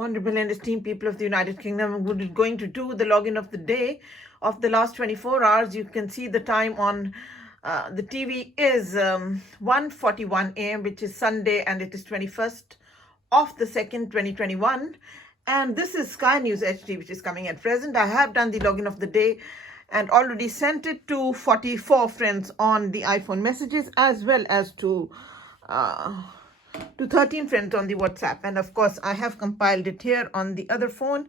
Honorable and esteemed people of the United Kingdom, we're going to do the login of the day of the last 24 hours. You can see the time on the TV is 1:41 a.m., which is Sunday, and it is 21st of the 2nd, 2021. And this is Sky News HD, which is coming at present. I have done the login of the day and already sent it to 44 friends on the iPhone messages, as well as to 13 friends on the WhatsApp. And of course, I have compiled it here on the other phone,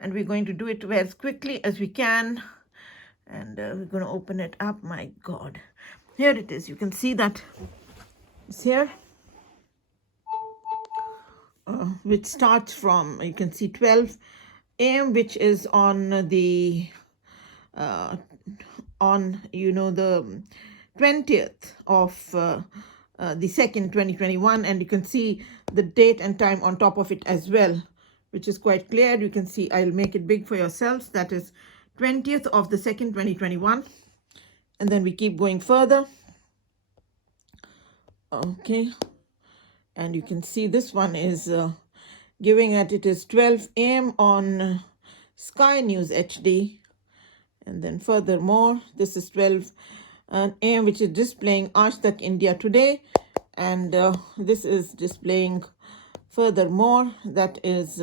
and we're going to do it as quickly as we can. And we're going to open it up. My God, here it is. You can see that it's here, which starts from, you can see 12 a.m., which is on the the 20th of the 2nd, 2021, and you can see the date and time on top of it as well, which is quite clear. You can see, I'll make it big for yourselves. That is 20th of the 2nd, 2021. And then we keep going further. Okay. And you can see this one is giving at it is 12 a.m. on Sky News HD. And then furthermore, this is 12 a.m., which is displaying Hashtag India Today. And this is displaying furthermore, that is,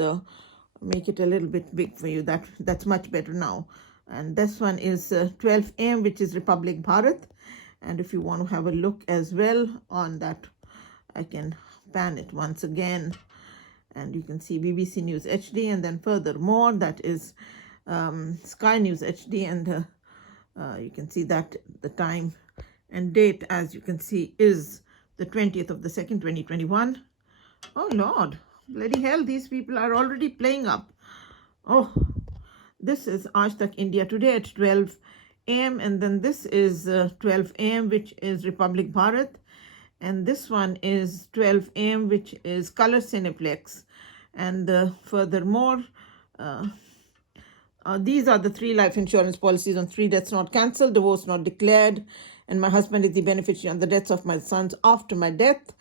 make it a little bit big for you. That's much better now. And this one is 12 a.m., which is Republic Bharat. And if you want to have a look as well on that, I can pan it once again. And you can see BBC News HD. And then furthermore, that is Sky News HD, and you can see that the time and date, as you can see, is the 20th of the 2nd, 2021. Oh Lord, bloody hell, these people are already playing up. Oh, this is Hashtag India Today at 12 a.m. and then this is 12 a.m., which is Republic Bharat, and this one is 12 a.m., which is Color Cineplex. And furthermore, these are the 3 life insurance policies on 3 deaths not cancelled, divorce not declared, and my husband is the beneficiary on the deaths of my sons after my death,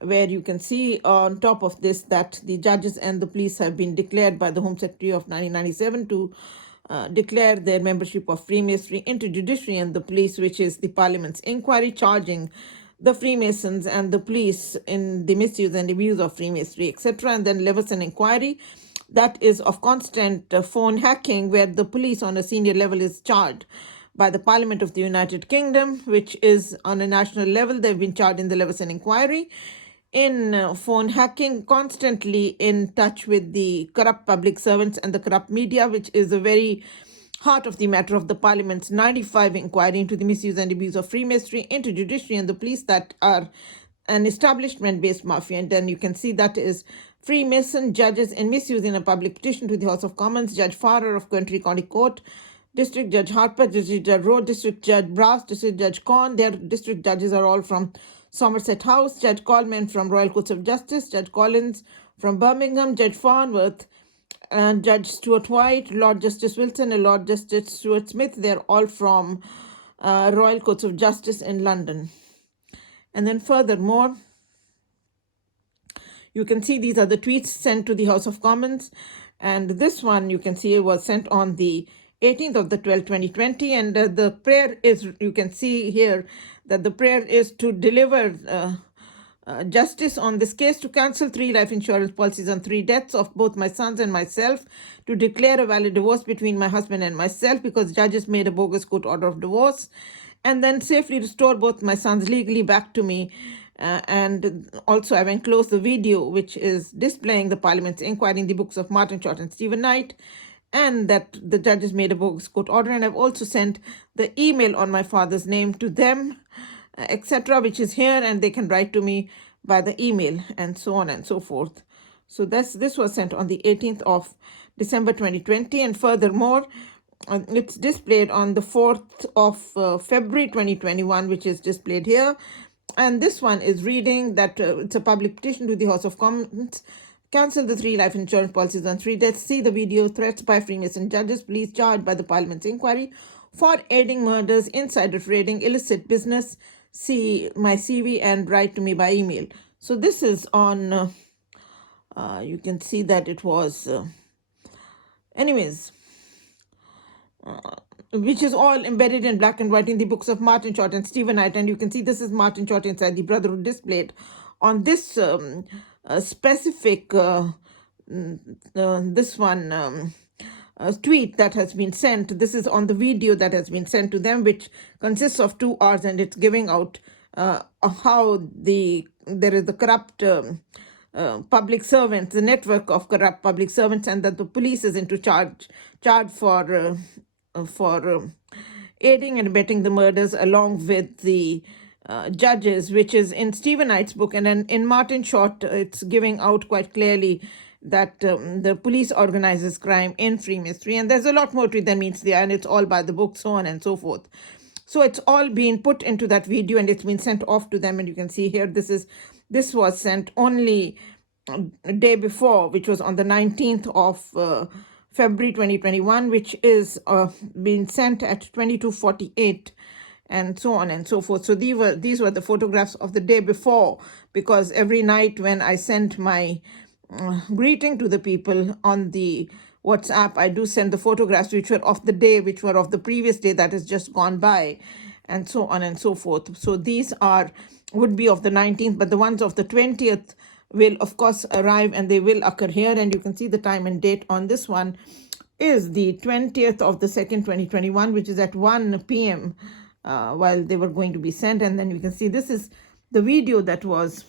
where you can see on top of this that the judges and the police have been declared by the Home Secretary of 1997 to declare their membership of Freemasonry into judiciary and the police, which is the Parliament's inquiry charging the Freemasons and the police in the misuse and abuse of Freemasonry, etc. And then Leveson inquiry, that is of constant phone hacking, where the police on a senior level is charged by the Parliament of the United Kingdom, which is on a national level. They've been charged in the Leveson inquiry in phone hacking, constantly in touch with the corrupt public servants and the corrupt media, which is a very heart of the matter of the Parliament's 95 inquiry into the misuse and abuse of Freemasonry, into judiciary and the police that are an establishment-based mafia. And then you can see that is Freemason judges in misuse in a public petition to the House of Commons, Judge Farrer of Country County Court, District Judge Harper, District Judge Rowe, District Judge Brass, District Judge Corn. Their district judges are all from Somerset House, Judge Coleman from Royal Courts of Justice, Judge Collins from Birmingham, Judge Farnworth, and Judge Stuart White, Lord Justice Wilson, and Lord Justice Stuart Smith. They're all from Royal Courts of Justice in London. And then furthermore, you can see these are the tweets sent to the House of Commons. And this one, you can see, it was sent on the 18th of the 12th, 2020. And the prayer is, you can see here, that the prayer is to deliver justice on this case, to cancel 3 life insurance policies on 3 deaths of both my sons and myself, to declare a valid divorce between my husband and myself because judges made a bogus court order of divorce, and then safely restore both my sons legally back to me. And also I've enclosed the video which is displaying the Parliament's inquiry in the books of Martin Short and Stephen Knight, and that the judges made a bogus court order. And I've also sent the email on my father's name to them, etc., which is here, and they can write to me by the email, and so on and so forth. So this was sent on the 18th of December 2020, and furthermore, it's displayed on the 4th of February 2021, which is displayed here. And this one is reading that it's a public petition to the House of Commons. Cancel the 3 life insurance policies on 3 deaths. See the video, threats by Freemason judges, police charged by the Parliament's inquiry for aiding murders, insider trading, illicit business. See my CV and write to me by email. So this is on You can see that it was, anyways, which is all embedded in black and white in the books of Martin Short and Stephen Knight. And you can see this is Martin Short inside the Brotherhood displayed on this specific, this one, tweet that has been sent. This is on the video that has been sent to them, which consists of 2 hours, and it's giving out how there is the corrupt public servants, the network of corrupt public servants, and that the police is into charge for aiding and abetting the murders, along with the judges, which is in Stephen Knight's book. And then in Martin Short, it's giving out quite clearly that the police organizes crime in Freemasonry. And there's a lot more to it than meets the eye, and it's all by the book, so on and so forth. So it's all been put into that video, and it's been sent off to them. And you can see here, this was sent only a day before, which was on the 19th of February 2021, which is being sent at 22:48, and so on and so forth. So these were the photographs of the day before, because every night when I sent my greeting to the people on the WhatsApp, I do send the photographs which were of the day, which were of the previous day that has just gone by, and so on and so forth. So these would be of the 19th, but the ones of the 20th will of course arrive, and they will occur here. And you can see the time and date on this one is the 20th of the 2nd, 2021, which is at 1 p.m. While they were going to be sent. And then you can see this is the video that was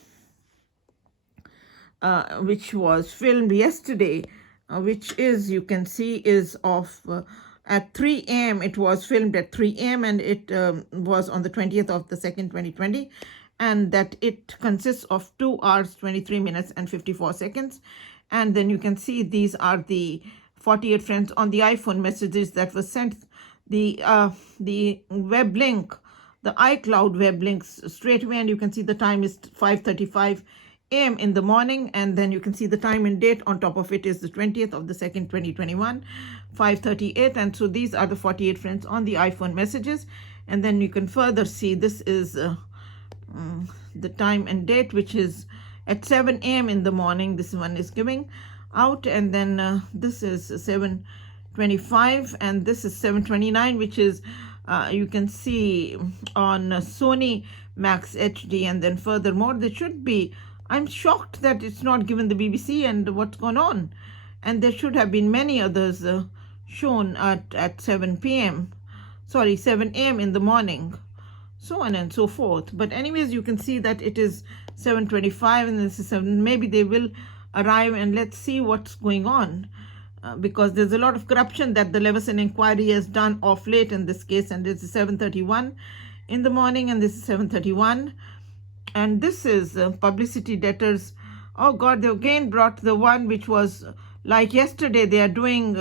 which was filmed yesterday, which is, you can see, is of at 3 a.m. It was filmed at 3 a.m. and it was on the 20th of the 2nd, 2020, and that it consists of 2 hours, 23 minutes and 54 seconds. And then you can see these are the 48 friends on the iPhone messages that was sent. The web link, the iCloud web links straight away, and you can see the time is 5:35 a.m. in the morning. And then you can see the time and date on top of it is the 20th of the 2nd, 2021, 5:38. And so these are the 48 friends on the iPhone messages. And then you can further see this is the time and date, which is at 7 a.m. in the morning. This one is giving out. And then this is 7:25, and this is 7:29, which is you can see on Sony Max HD. And then furthermore, there should be, I'm shocked that it's not given the BBC and what's going on, and there should have been many others shown at 7 p.m. sorry 7 a.m. in the morning, so on and so forth. But anyways, you can see that it is 7:25, and this is 7. Maybe they will arrive, and let's see what's going on, because there's a lot of corruption that the Leveson inquiry has done of late in this case. And this is 7:31 in the morning, and this is 7:31, and this is publicity debtors. Oh God, they again brought the one which was like yesterday. They are doing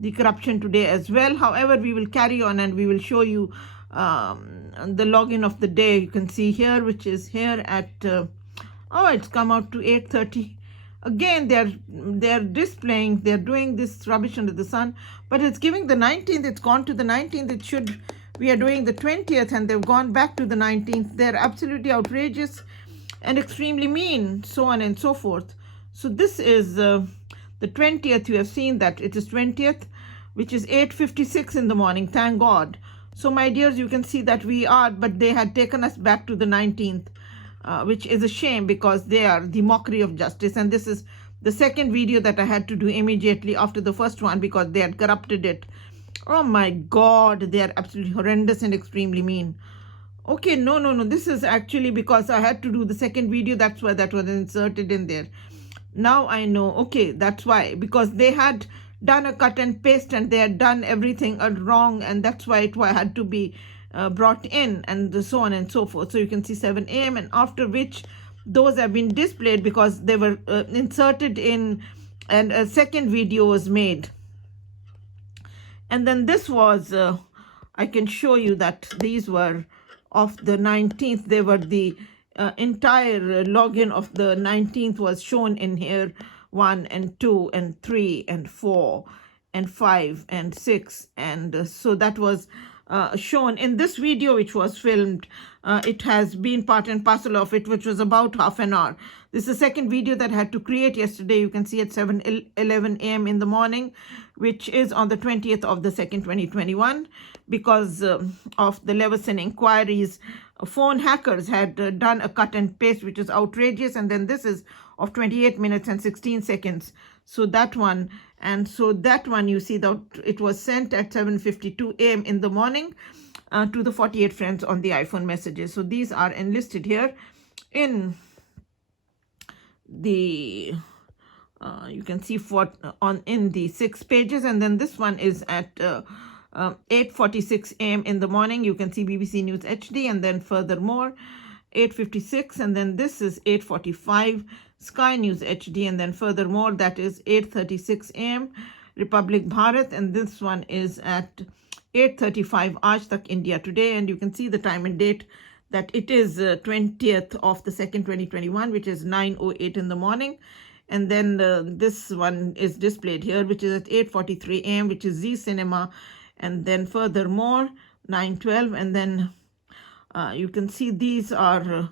the corruption today as well. However, we will carry on, and we will show you the login of the day. You can see here, which is here at it's come out to 8:30. Again, they're displaying, they're doing this rubbish under the sun, but it's giving the 19th. It's gone to the 19th. We are doing the 20th, and they've gone back to the 19th. They're absolutely outrageous and extremely mean, so on and so forth. So this is the 20th. You have seen that it is 20th, which is 8:56 in the morning. Thank God. So my dears, you can see that but they had taken us back to the 19th, which is a shame, because they are the mockery of justice. And this is the second video that I had to do immediately after the first one, because they had corrupted it. Oh my God, they are absolutely horrendous and extremely mean. Okay, no. This is actually because I had to do the second video. That's why that was inserted in there. Now I know. Okay, that's why. Because they had done a cut and paste, and they had done everything wrong. And that's why it had to be brought in, and so on and so forth. So you can see 7 a.m. and after which those have been displayed because they were inserted in, and a second video was made. And then this was, I can show you that these were of the 19th. They were the entire login of the 19th was shown in here. 1 and 2 and 3 and 4 and 5 and 6. And so that was shown in this video which was filmed. It has been part and parcel of it, which was about half an hour. This is the second video that I had to create yesterday. You can see at 7:11 a.m. in the morning, which is on the 20th of the 2nd, 2021, because of the Leveson inquiries. Phone hackers had done a cut and paste, which is outrageous. And then this is of 28 minutes and 16 seconds. So that one, and so that one, you see that it was sent at 7:52 a.m. in the morning to the 48 friends on the iPhone messages. So these are enlisted here in the you can see in the 6 pages. And then this one is at 8:46 a.m. in the morning. You can see BBC News HD, and then furthermore 8:56, and then this is 8:45 Sky News HD, and then furthermore that is 8:36 a.m. Republic Bharat, and this one is at 8:35 Aaj Tak India Today. And you can see the time and date that it is 20th of the 2nd, 2021, which is 9:08 in the morning. And then this one is displayed here, which is at 8:43 a.m., which is Z Cinema. And then furthermore 9:12, and then you can see these are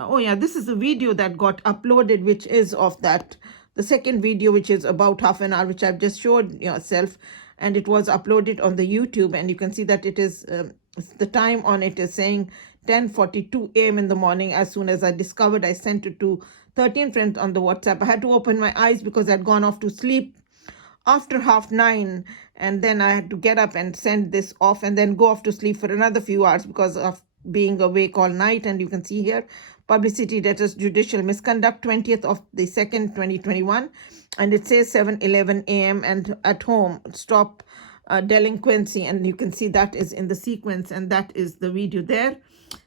oh yeah, this is the video that got uploaded, which is of that, the second video, which is about half an hour, which I've just showed yourself, and it was uploaded on the YouTube. And you can see that it is the time on it is saying 10:42 a.m. in the morning. As soon as I discovered, I sent it to 13 friends on the WhatsApp. I had to open my eyes because I'd gone off to sleep after 9:30, and then I had to get up and send this off and then go off to sleep for another few hours because of being awake all night. And you can see here, publicity debtors judicial misconduct, 20th of the 2nd, 2021, and it says 7:11 a.m. and at home stop delinquency. And you can see that is in the sequence, and that is the video there.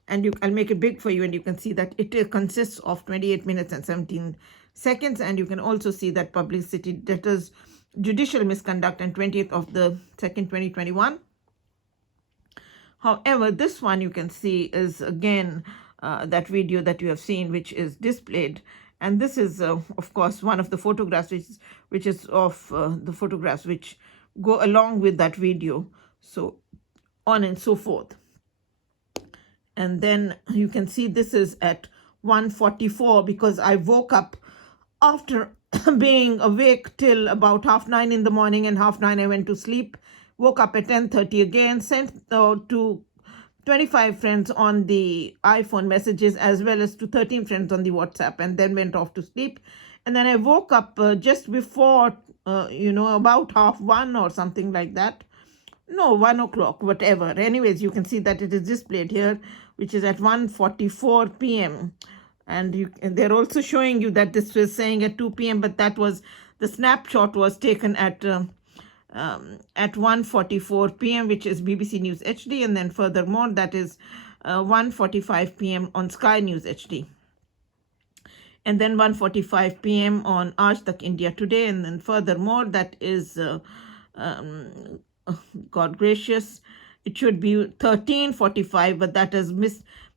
And I'll make it big for you, and you can see that it consists of 28 minutes and 17 seconds. And you can also see that publicity debtors judicial misconduct and 20th of the 2nd, 2021. However, this one you can see is again that video that you have seen, which is displayed. And this is, of course, one of the photographs, which is of the photographs which go along with that video, so on and so forth. And then you can see this is at 1:44 because I woke up after being awake till about 9:30 in the morning, and 9:30 I went to sleep. Woke up at 10:30 again, sent to 25 friends on the iPhone messages as well as to 13 friends on the WhatsApp, and then went off to sleep. And then I woke up just before, about 1:30 or something like that. No, 1 o'clock, whatever. Anyways, you can see that it is displayed here, which is at 1:44 p.m. And they're also showing you that this was saying at 2 p.m., but that was, the snapshot was taken at 1:44 p.m., which is BBC News HD, and then furthermore that is 1:45 p.m. on Sky News HD, and then 1:45 p.m. on Aaj Tak India Today, and then furthermore that is God gracious, it should be 13:45, but that is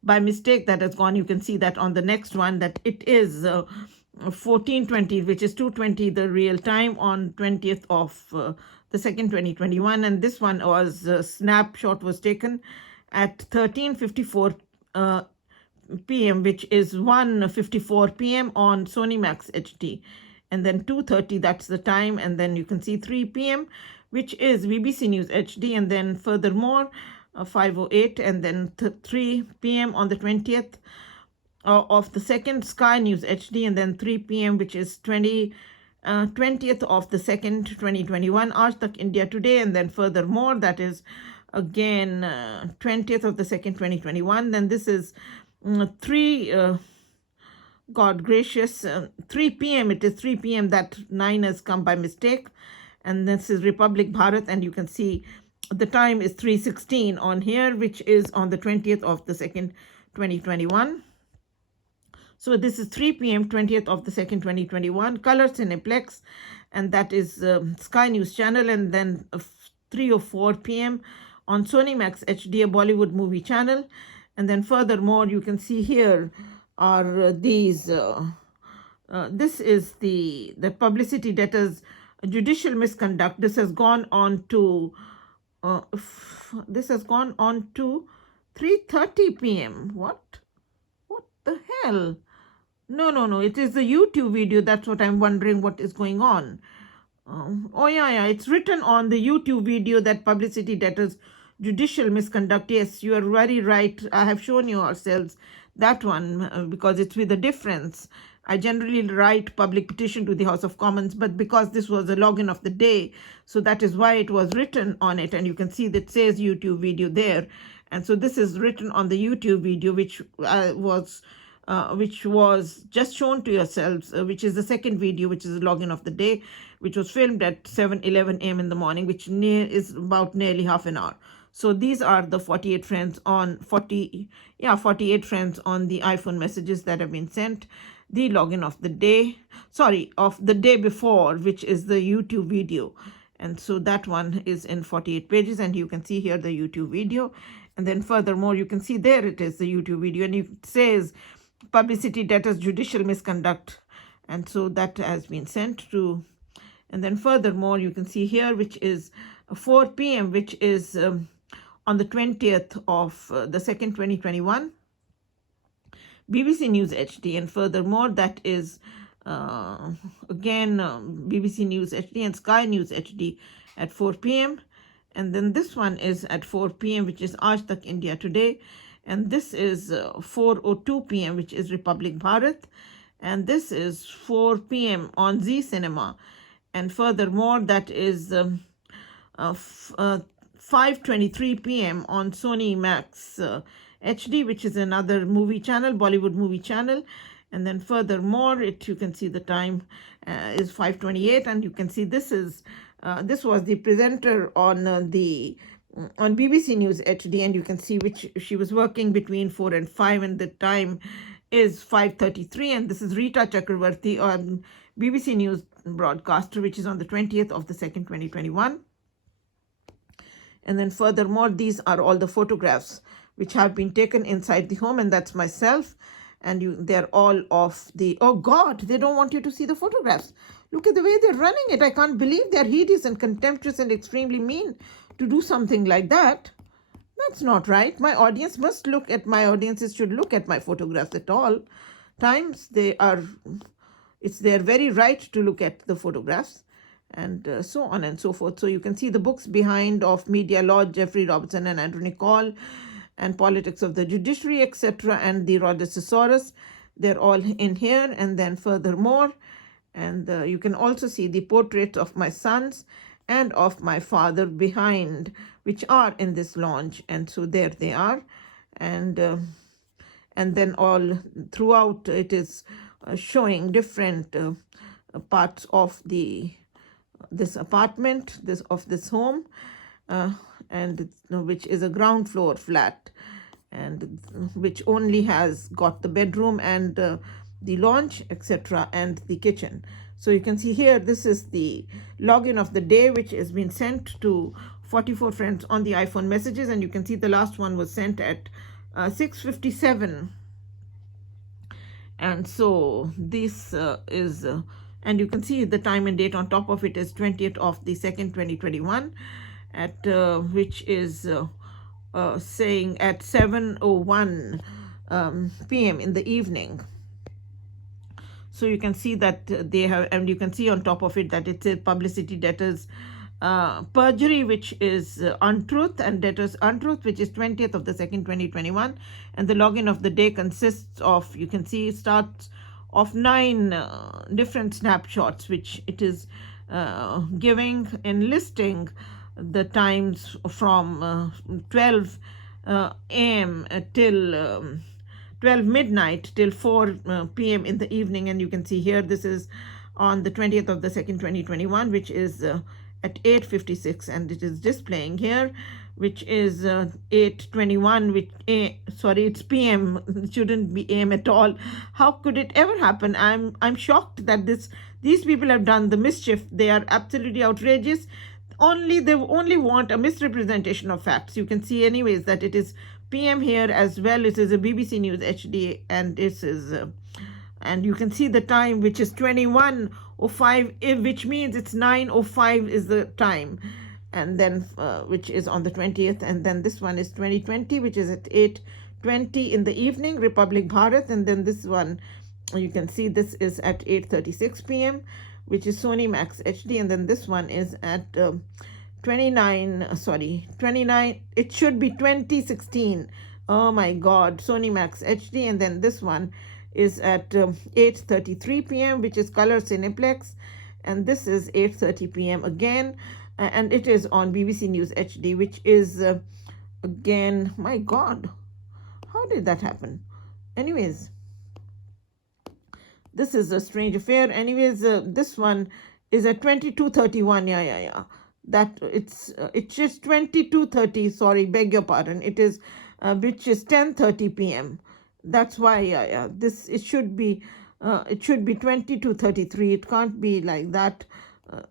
by mistake, that has gone. You can see that on the next one that it is 14:20, which is 2:20 the real time on 20th of the 2nd, 2021. And this one was snapshot was taken at 13:54 p.m., which is 1:54 p.m. on Sony Max HD, and then 2:30, that's the time. And then you can see 3 p.m., which is BBC News HD, and then furthermore 5:08, and then 3 p.m. on the 20th of the 2nd, Sky News HD, and then 3 p.m., which is 20th of the 2nd, 2021, Aaj Tak India Today, and then furthermore that is again 20th of the 2nd, 2021. Then this is 3 God gracious 3 p.m. It is 3 p.m. that 9 has come by mistake, and this is Republic Bharat, and you can see the time is 3:16 on here, which is on the 20th of the 2nd, 2021. So this is 3 p.m. 20th of the 2nd, 2021, Color Cineplex, and that is Sky News channel, and then 3:04 p.m. on Sony Max HD, a Bollywood movie channel. And then furthermore, you can see here are these, this is the publicity debtors judicial misconduct. This has gone on to This has gone on to 3:30 p.m. What the hell? No, it is the YouTube video. That's what I'm wondering what is going on. Oh yeah, it's written on the YouTube video that publicity debtors judicial misconduct. Yes, you are very right. I have shown you ourselves that one because it's with a difference. I generally write public petition to the House of Commons, but because this was a login of the day, so that is why it was written on it. And you can see that says YouTube video there. And so this is written on the YouTube video, which was just shown to yourselves, which is the second video, which is the login of the day, which was filmed at 7:11 a.m. in the morning, which is about nearly half an hour. So these are the 48 friends on 48 friends on the iPhone messages that have been sent. The login of the day, of the day before, which is the YouTube video. And so that one is in 48 pages, and you can see here the YouTube video. And then furthermore, you can see there it is the YouTube video, and it says publicity debtors judicial misconduct. And so that has been sent to, and then furthermore, you can see here, which is 4 p.m., which is on the 20th of the 2nd, 2021. BBC News HD, and furthermore that is again BBC News HD and Sky News HD at 4 p.m. and then this one is at 4 p.m. which is Aaj Tak India Today, and this is 4:02 p.m. which is Republic Bharat, and this is 4 p.m. on Z Cinema, and furthermore that is 5:23 p.m. on Sony Max HD, which is another movie channel, Bollywood movie channel. And then furthermore, you can see the time is 5:28, and you can see this was the presenter on BBC News HD, and you can see which she was working between 4 and 5, and the time is 5:33. And this is Rita Chakravarti on BBC News broadcaster, which is on the 20th of the 2nd, 2021. And then furthermore, these are all the photographs which have been taken inside the home, and that's myself. And they're all of the, oh God, they don't want you to see the photographs. Look at the way they're running it. I can't believe they're hideous and contemptuous and extremely mean to do something like that. That's not right. My audiences should look at my photographs at all times. It's their very right to look at the photographs, and so on and so forth. So you can see the books behind of Media Law, Jeffrey Robertson and Andrew Nicol, and Politics of the Judiciary, etc., and the Rhodocesaurus. They're all in here. And then furthermore, and you can also see the portraits of my sons and of my father behind, which are in this launch. And so there they are. And then all throughout it is showing different parts of this apartment, this home, and which is a ground floor flat, and which only has got the bedroom and the lounge, etc., and the kitchen. So you can see here, this is the login of the day, which has been sent to 44 friends on the iPhone messages, and you can see the last one was sent at 6:57. And so this is, and you can see the time and date on top of it is 20th of the 2nd, 2021, at which is saying at 7:01 p.m. in the evening. So you can see that they have, and you can see on top of it that it says publicity debtors perjury, which is untruth, and debtors untruth, which is 20th of the 2nd, 2021. And the login of the day consists of, you can see, starts of 9 different snapshots, which it is giving and listing the times from 12 a.m. till 12 midnight till 4 p.m. in the evening. And you can see here, this is on the 20th of the 2nd, 2021, which is at 8:56, and it is displaying here, which is 8:21, which it's p.m. It shouldn't be a.m. at all. How could it ever happen? I'm shocked that these people have done the mischief. They are absolutely outrageous. They only want a misrepresentation of facts. You can see anyways that it is p.m. here as well. It is a BBC News HD, and this is and you can see the time, which is 21:05, which means it's 9:05 is the time. and then which is on the 20th, and then this one is 2020, which is at 8:20 in the evening, Republic Bharat, and then this one, you can see this is at 8:36 p.m., which is Sony Max HD, and then this one is at 29, it should be 2016. Oh my God, Sony Max HD, and then this one is at 8:33 p.m., which is Color Cineplex, and this is 8:30 p.m. again, and it is on BBC News HD, which is again, my God, how did that happen? Anyways, this is a strange affair. Anyways, this one is at 22:31. Yeah. That it's just 22:30. Sorry, beg your pardon. It is which is 10:30 p.m. That's why this it should be 22:33. It can't be like that.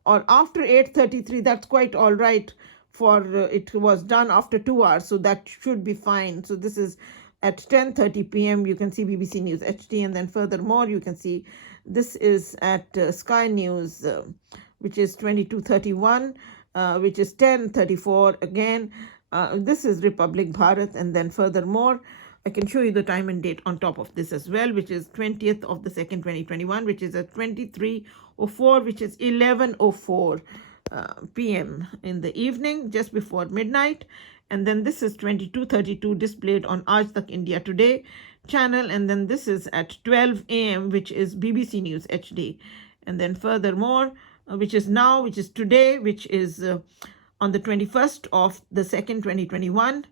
Or after 8:33. That's quite all right. For it was done after 2 hours, so that should be fine. So this is at 10:30 p.m. You can see BBC News HD, and then furthermore you can see this is at Sky News, which is 22:31, which is 10:34 again. This is Republic Bharat, and then furthermore I can show you the time and date on top of this as well, which is 20th of the 2nd, 2021, which is at 23:04, which is 11:04 p.m. in the evening, just before midnight. And then this is 22:32 displayed on Aaj Tak India Today channel, and then this is at 12 a.m., which is BBC News HD. And then furthermore, which is today, which is on the 21st of the 2nd, 2021,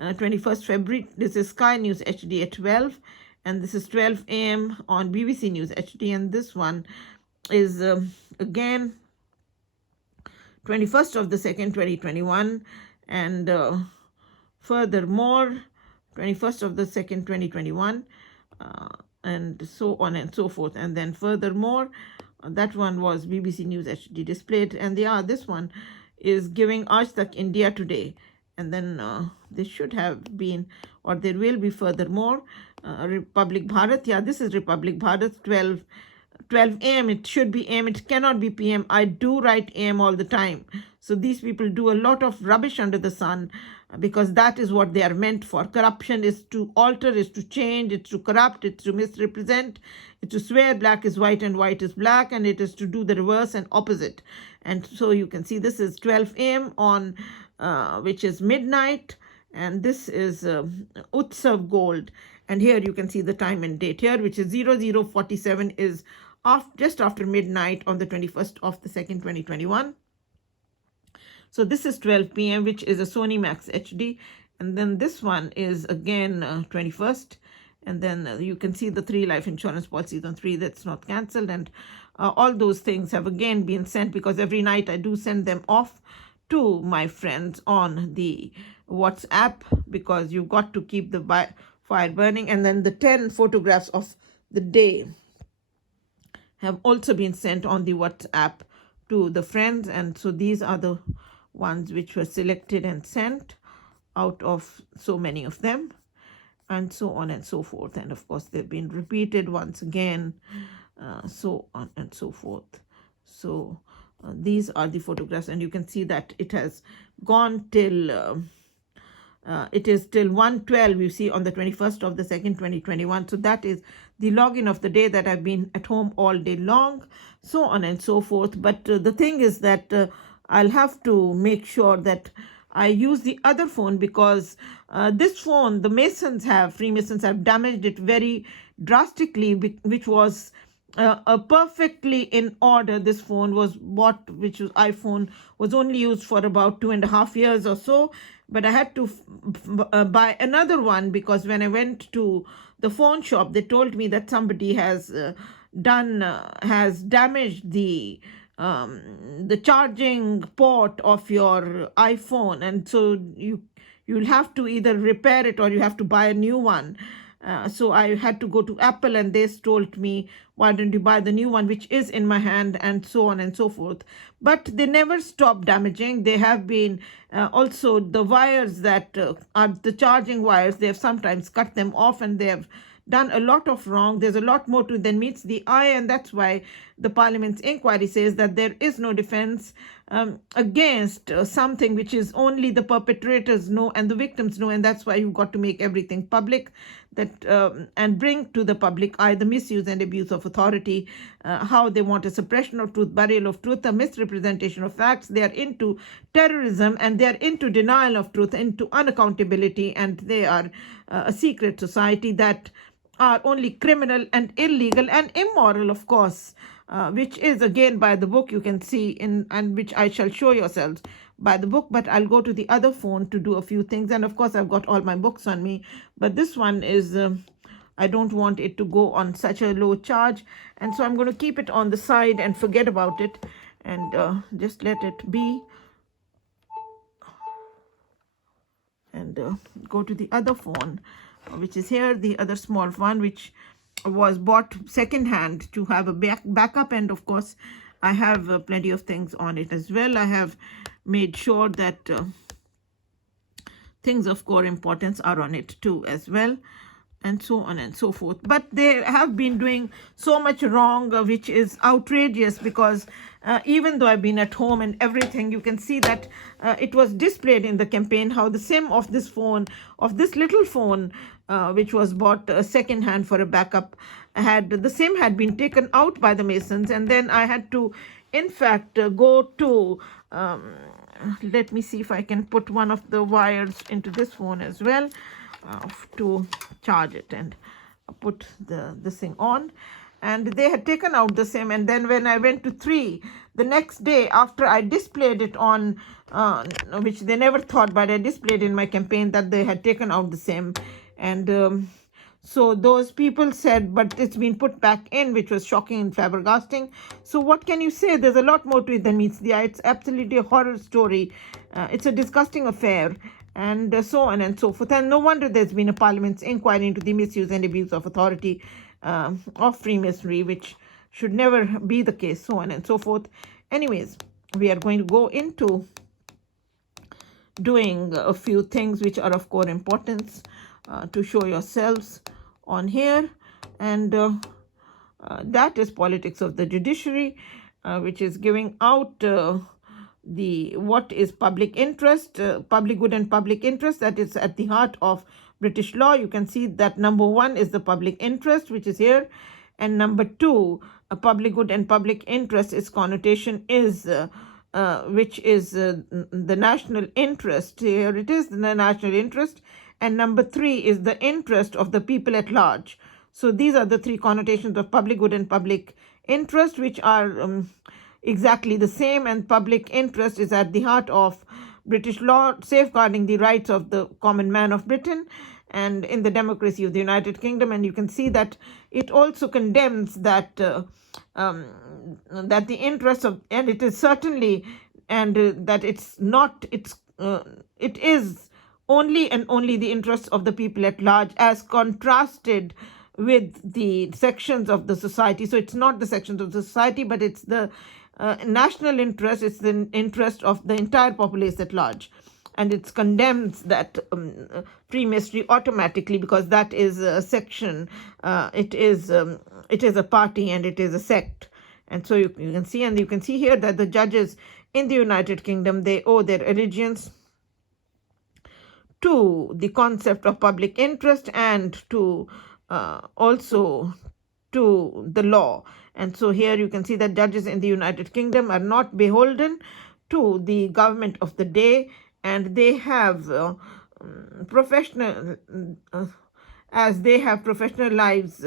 21st February, this is Sky News HD at 12, and this is 12 a.m. on BBC News HD, and this one is again 21st of the 2nd, 2021, and furthermore 21st of the 2nd, 2021, and so on and so forth. And then furthermore, that one was BBC News HD displayed, and this one is giving Aaj Tak India Today. And then there should have been, or there will be furthermore, Republic Bharat. Yeah, this is Republic Bharat, 12 a.m. It should be a.m. It cannot be p.m. I do write a.m. all the time. So these people do a lot of rubbish under the sun, because that is what they are meant for. Corruption is to alter, is to change, it's to corrupt, it's to misrepresent, it's to swear black is white and white is black, and it is to do the reverse and opposite. And so you can see this is 12 a.m. on which is midnight, and this is Utsav Gold, and here you can see the time and date here, which is 00:47, is just after midnight on the 21st of the 2nd, 2021. So this is 12 p.m., which is a Sony Max HD, and then this one is again 21st, and then you can see the 3 life insurance policies on 3 that's not cancelled, and all those things have again been sent, because every night I do send them off to my friends on the WhatsApp, because you've got to keep the fire burning. And then the 10 photographs of the day have also been sent on the WhatsApp to the friends, and so these are the ones which were selected and sent out of so many of them, and so on and so forth. And of course they've been repeated once again, so on and so forth. So these are the photographs, and you can see that it has gone till it is till 1:12, you see, on the 21st of the 2nd, 2021. So that is the login of the day that I've been at home all day long, so on and so forth. But the thing is that I'll have to make sure that I use the other phone, because this phone, the Freemasons have damaged it very drastically, which was perfectly in order. This phone was bought, which was iPhone, was only used for about 2.5 years or so, but I had to buy another one, because when I went to the phone shop, they told me that somebody has damaged the charging port of your iPhone, and so you'll have to either repair it or you have to buy a new one. So I had to go to Apple, and they told me, why don't you buy the new one, which is in my hand, and so on and so forth. But they never stop damaging. They have been also the wires that are the charging wires, they have sometimes cut them off, and they have done a lot of wrong. There's a lot more to it than meets the eye, and that's why the Parliament's inquiry says that there is no defense against something which is only the perpetrators know and the victims know, and that's why you've got to make everything public, that and bring to the public eye the misuse and abuse of authority, how they want a suppression of truth, burial of truth, a misrepresentation of facts. They are into terrorism, and they are into denial of truth, into unaccountability, and they are a secret society that are only criminal and illegal and immoral, of course, which is again by the book, you can see in, and which I shall show yourselves by the book. But I'll go to the other phone to do a few things, and of course I've got all my books on me, but this one is I don't want it to go on such a low charge, and so I'm going to keep it on the side and forget about it, and just let it be, and go to the other phone, which is here, the other small one, which was bought second hand to have a backup. And of course I have plenty of things on it as well. I have made sure that things of core importance are on it too as well, and so on and so forth. But they have been doing so much wrong, which is outrageous, because even though I've been at home and everything, you can see that it was displayed in the campaign how the SIM of this phone, of this little phone, which was bought second hand for a backup, the SIM had been taken out by the Masons, and then I had to, in fact, go to let me see if I can put one of the wires into this phone as well, to charge it and put this thing on. And they had taken out the SIM, and then when I went to 3 the next day, after I displayed it on which they never thought, but I displayed in my campaign that they had taken out the SIM, and so those people said, but it's been put back in, which was shocking and flabbergasting. So what can you say? There's a lot more to it than meets the eye. It's absolutely a horror story. It's a disgusting affair, and so on and so forth. And no wonder there's been a Parliament's inquiry into the misuse and abuse of authority of Freemasonry, which should never be the case, so on and so forth. Anyways, we are going to go into doing a few things which are of core importance to show yourselves on here, and that is politics of the judiciary, which is giving out what is public interest, public good and public interest, that is at the heart of British law. You can see that number 1 is the public interest, which is here, and number 2, a public good and public interest, its connotation is which is the national interest. Here it is, the national interest. And number 3 is the interest of the people at large. So these are the 3 connotations of public good and public interest, which are exactly the same. And public interest is at the heart of British law, safeguarding the rights of the common man of Britain and in the democracy of the United Kingdom. And you can see that it also condemns that that the interest of, and it is certainly, and that it's not, it is only and only the interests of the people at large, as contrasted with the sections of the society. So it's not the sections of the society, but it's the national interest, it's the interest of the entire populace at large. And it condemns that Freemasonry automatically, because that is a section, it is a party, and it is a sect. And so you can see, and you can see here that the judges in the United Kingdom, they owe their allegiance to the concept of public interest and to also to the law. And so here you can see that judges in the United Kingdom are not beholden to the government of the day, and they have professional as they have professional lives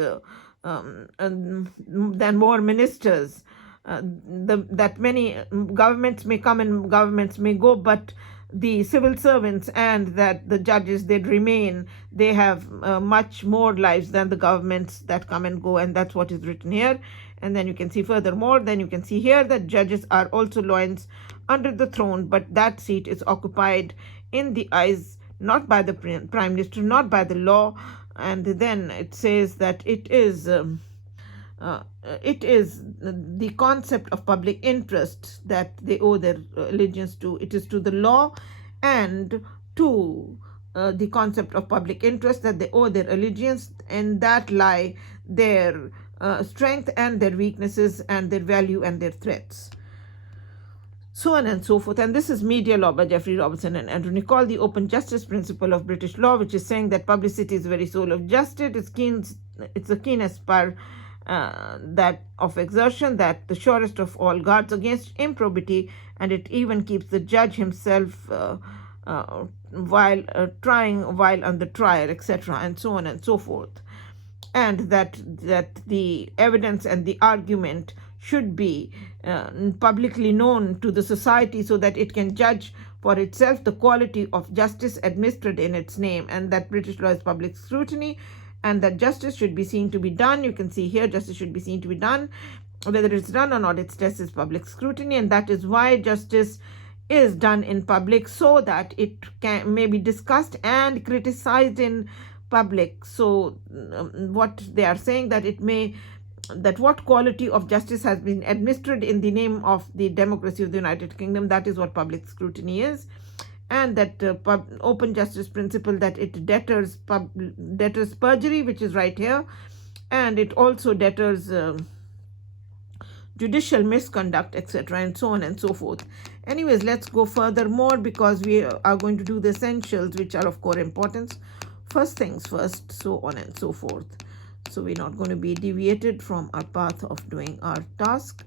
than more ministers. That many governments may come and governments may go, but the civil servants and that the judges, they remain, they have much more lives than the governments that come and go, and that's what is written here. And then you can see furthermore, then you can see here that judges are also loins under the throne, but that seat is occupied in the eyes not by the prime minister, not by the law. And then it says that it is the concept of public interest that they owe their allegiance to. It is to the law and to the concept of public interest, that they owe their allegiance, and that lie their strength and their weaknesses and their value and their threats, so on and so forth. And this is Media Law by Jeffrey Robertson and Andrew Nicol, the open justice principle of British law, which is saying that publicity is the very soul of justice. It's the keenest power that of exertion, that the surest of all guards against improbity, and it even keeps the judge himself while under trial, etc., and so on and so forth. And that the evidence and the argument should be publicly known to the society so that it can judge for itself the quality of justice administered in its name, and that British law is public scrutiny, and that justice should be seen to be done. You can see here, justice should be seen to be done. Whether it's done or not, its test is public scrutiny, and that is why justice is done in public, so that it may be discussed and criticized in public. So what they are saying, that what quality of justice has been administered in the name of the democracy of the United Kingdom, that is what public scrutiny is. And that open justice principle, that it deters perjury, which is right here, and it also deters judicial misconduct, etc., and so on and so forth. Anyways, let's go further more, because we are going to do the essentials, which are of core importance. First things first, so on and so forth. So we're not going to be deviated from our path of doing our task.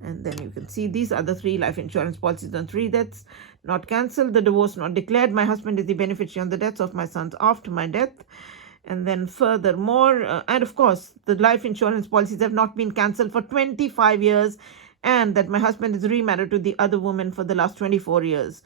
And then you can see these are the 3 life insurance policies on 3 deaths not cancelled, the divorce not declared, my husband is the beneficiary on the deaths of my sons after my death. And then furthermore, and of course, the life insurance policies have not been cancelled for 25 years, and that my husband is remarried to the other woman for the last 24 years.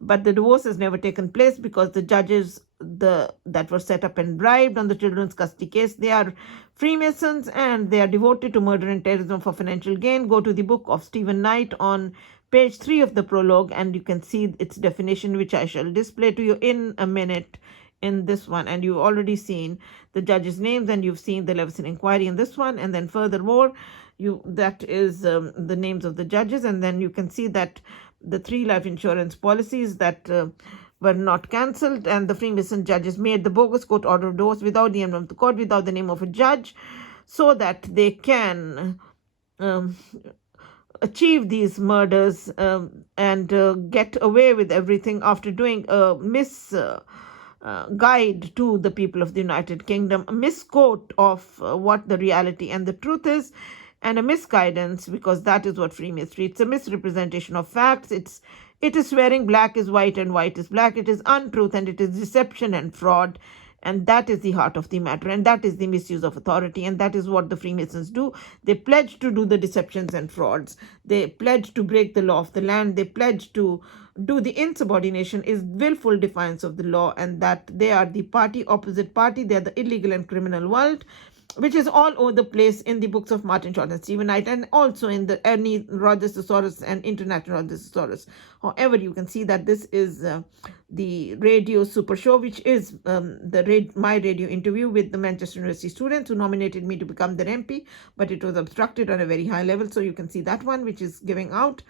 But the divorce has never taken place because the judges that were set up and bribed on the children's custody case, they are Freemasons, and they are devoted to murder and terrorism for financial gain. Go to the book of Stephen Knight on page 3 of the prologue, and you can see its definition, which I shall display to you in a minute in this one. And you've already seen the judges' names, and you've seen the Leveson inquiry in this one. And then furthermore, that is the names of the judges. And then you can see that the 3 life insurance policies that were not cancelled, and the Freemason judges made the bogus court order of divorce without the name of the court, without the name of a judge, so that they can achieve these murders and get away with everything after doing a guide to the people of the United Kingdom, a misquote of what the reality and the truth is, and a misguidance, because that is what Freemasonry. It's a misrepresentation of facts. It is swearing black is white and white is black. It is untruth, and it is deception and fraud. And that is the heart of the matter, and that is the misuse of authority, and that is what the Freemasons do. They pledge to do the deceptions and frauds. They pledge to break the law of the land. They pledge to do the insubordination, is willful defiance of the law, and that they are the opposite party. They are the illegal and criminal world, which is all over the place in the books of Martin Short and Stephen Knight, and also in the Ernie Rogers Thesaurus and International Rogers Thesaurus. However, you can see that this is the radio super show, which is my radio interview with the Manchester University students who nominated me to become their MP, but it was obstructed on a very high level. So you can see that one, which is giving out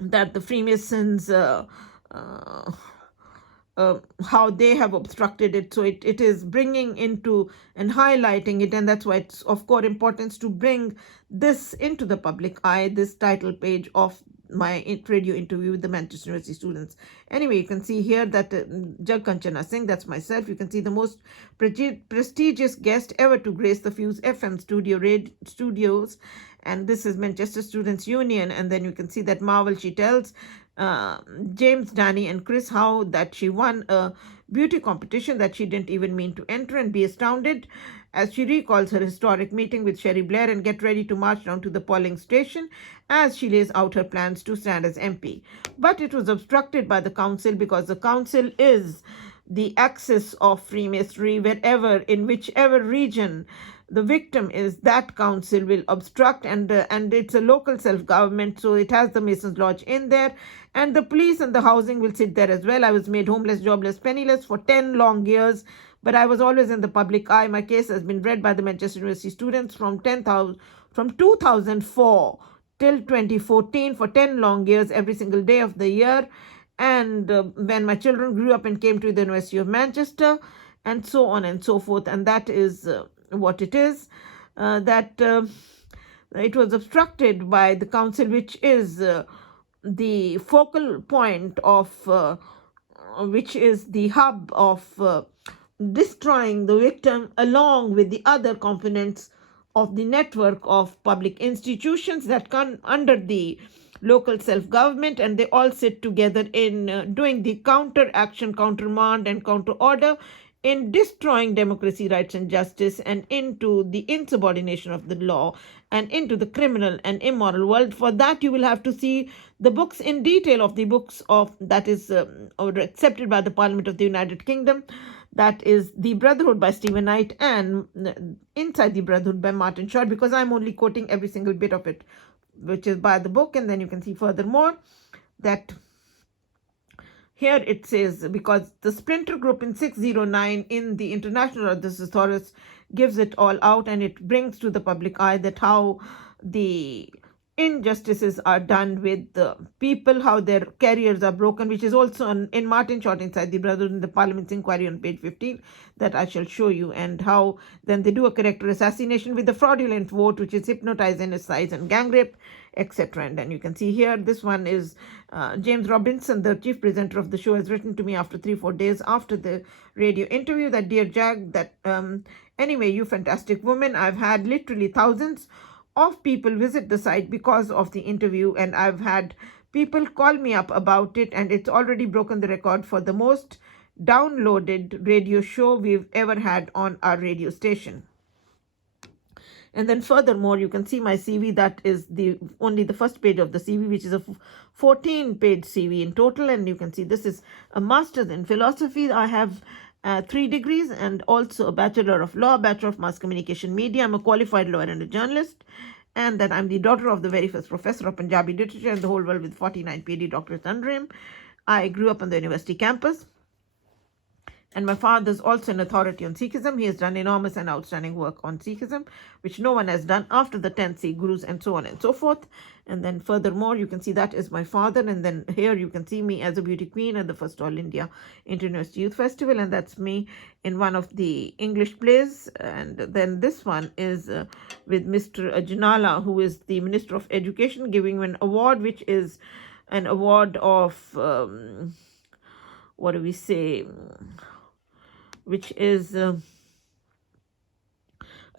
that the Freemasons how they have obstructed it. So it is bringing into and highlighting it, and that's why it's of core importance to bring this into the public eye, this title page of my radio interview with the Manchester University students. Anyway, you can see here that Jag Kanchana Singh, that's myself. You can see the most prestigious guest ever to grace the Fuse FM studios, and this is Manchester Students Union. And then you can see that Marvel, she tells James, Danny, and Chris how that she won a beauty competition that she didn't even mean to enter, and be astounded as she recalls her historic meeting with Sherry Blair, and get ready to march down to the polling station as she lays out her plans to stand as MP. But it was obstructed by the council, because the council is the axis of Freemasonry. In whichever region the victim is, that council will obstruct, and it's a local self-government, so it has the Masons Lodge in there, and the police and the housing will sit there as well. I was made homeless, jobless, penniless for 10 long years, but I was always in the public eye. My case has been read by the Manchester University students from 2004 till 2014 for 10 long years, every single day of the year. and when my children grew up and came to the University of Manchester, and so on and so forth. And that is what it is, that it was obstructed by the council, which is the focal point of, which is the hub of destroying the victim along with the other components of the network of public institutions that come under the local self-government, and they all sit together in doing the counter-action, countermand, and counter-order in destroying democracy, rights, and justice, and into the insubordination of the law, and into the criminal and immoral world. For that, you will have to see the books in detail of the books of that is accepted by the Parliament of the United Kingdom. That is The Brotherhood by Stephen Knight, and Inside the Brotherhood by Martin Short, because I'm only quoting every single bit of it, which is by the book. And then you can see furthermore that here it says, because the splinter group in 609 in the International Order's Thesaurus gives it all out, and it brings to the public eye that how the injustices are done with the people, how their careers are broken, which is also in Martin Short, Inside the Brotherhood, in the Parliament's inquiry on page 15, that I shall show you, and how then they do a character assassination with the fraudulent vote, which is hypnotize, anesthetize, and gang rape, etc. And then you can see here, this one is James Robinson, the chief presenter of the show, has written to me after 3-4 days after the radio interview that, dear Jag, that anyway, you fantastic woman, I've had literally thousands of people visit the site because of the interview, and I've had people call me up about it, and it's already broken the record for the most downloaded radio show we've ever had on our radio station. And then furthermore, you can see my CV. That is only the first page of the CV, which is a 14-page CV in total. And you can see this is a master's in philosophy. I have 3 degrees and also a Bachelor of Law, Bachelor of Mass Communication Media. I'm a qualified lawyer and a journalist. And that I'm the daughter of the very first professor of Punjabi literature in the whole world with 49 PhD doctorates under him. I grew up on the university campus. And my father is also an authority on Sikhism. He has done enormous and outstanding work on Sikhism, which no one has done after the 10 Sikh gurus, and so on and so forth. And then furthermore, you can see that is my father. And then here you can see me as a beauty queen at the first All India Inter-University Youth Festival. And that's me in one of the English plays. And then this one is with Mr. Ajnala, who is the Minister of Education, giving an award, which is an award of, what do we say, which is a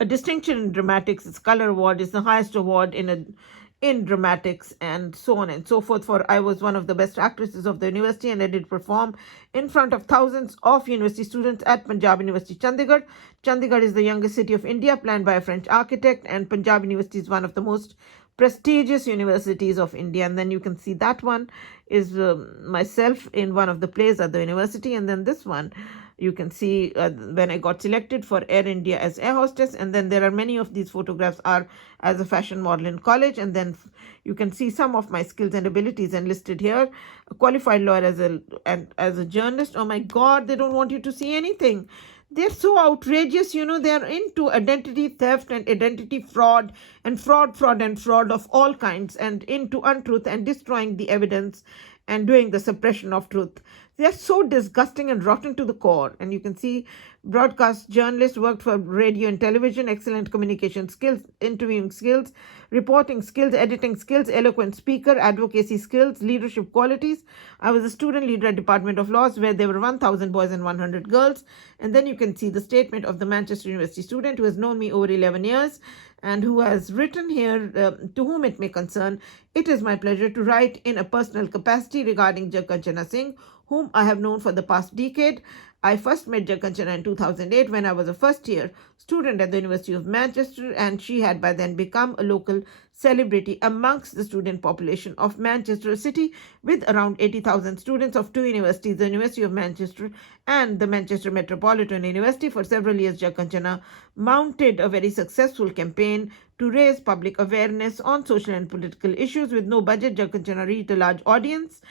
distinction in dramatics. Its Color Award is the highest award in dramatics, and so on and so forth. For I was one of the best actresses of the university, and I did perform in front of thousands of university students at Punjab University, Chandigarh. Chandigarh is the youngest city of India, planned by a French architect, and Punjab University is one of the most prestigious universities of India. And then you can see that one is myself in one of the plays at the university. And then this one, you can see when I got selected for Air India as air hostess. And then there are many of these photographs are as a fashion model in college. And then you can see some of my skills and abilities enlisted here. A qualified lawyer as a journalist. Oh my God, they don't want you to see anything. They're so outrageous, they're into identity theft and identity fraud and fraud of all kinds, and into untruth and destroying the evidence and doing the suppression of truth. They're so disgusting and rotten to the core. And you can see broadcast journalist, worked for radio and television, excellent communication skills, interviewing skills, reporting skills, editing skills, eloquent speaker, advocacy skills, leadership qualities. I was a student leader at Department of Laws, where there were 1,000 boys and 100 girls. And then you can see the statement of the Manchester University student who has known me over 11 years and who has written here, to whom it may concern, it is my pleasure to write in a personal capacity regarding Jagkanchana Singh, whom I have known for the past decade. I first met Jagkanchana in 2008 when I was a first-year student at the University of Manchester, and she had by then become a local celebrity amongst the student population of Manchester City, with around 80,000 students of 2 universities, the University of Manchester and the Manchester Metropolitan University. For several years, Jagkanchana mounted a very successful campaign to raise public awareness on social and political issues. With no budget, Jagkanchana reached a large audience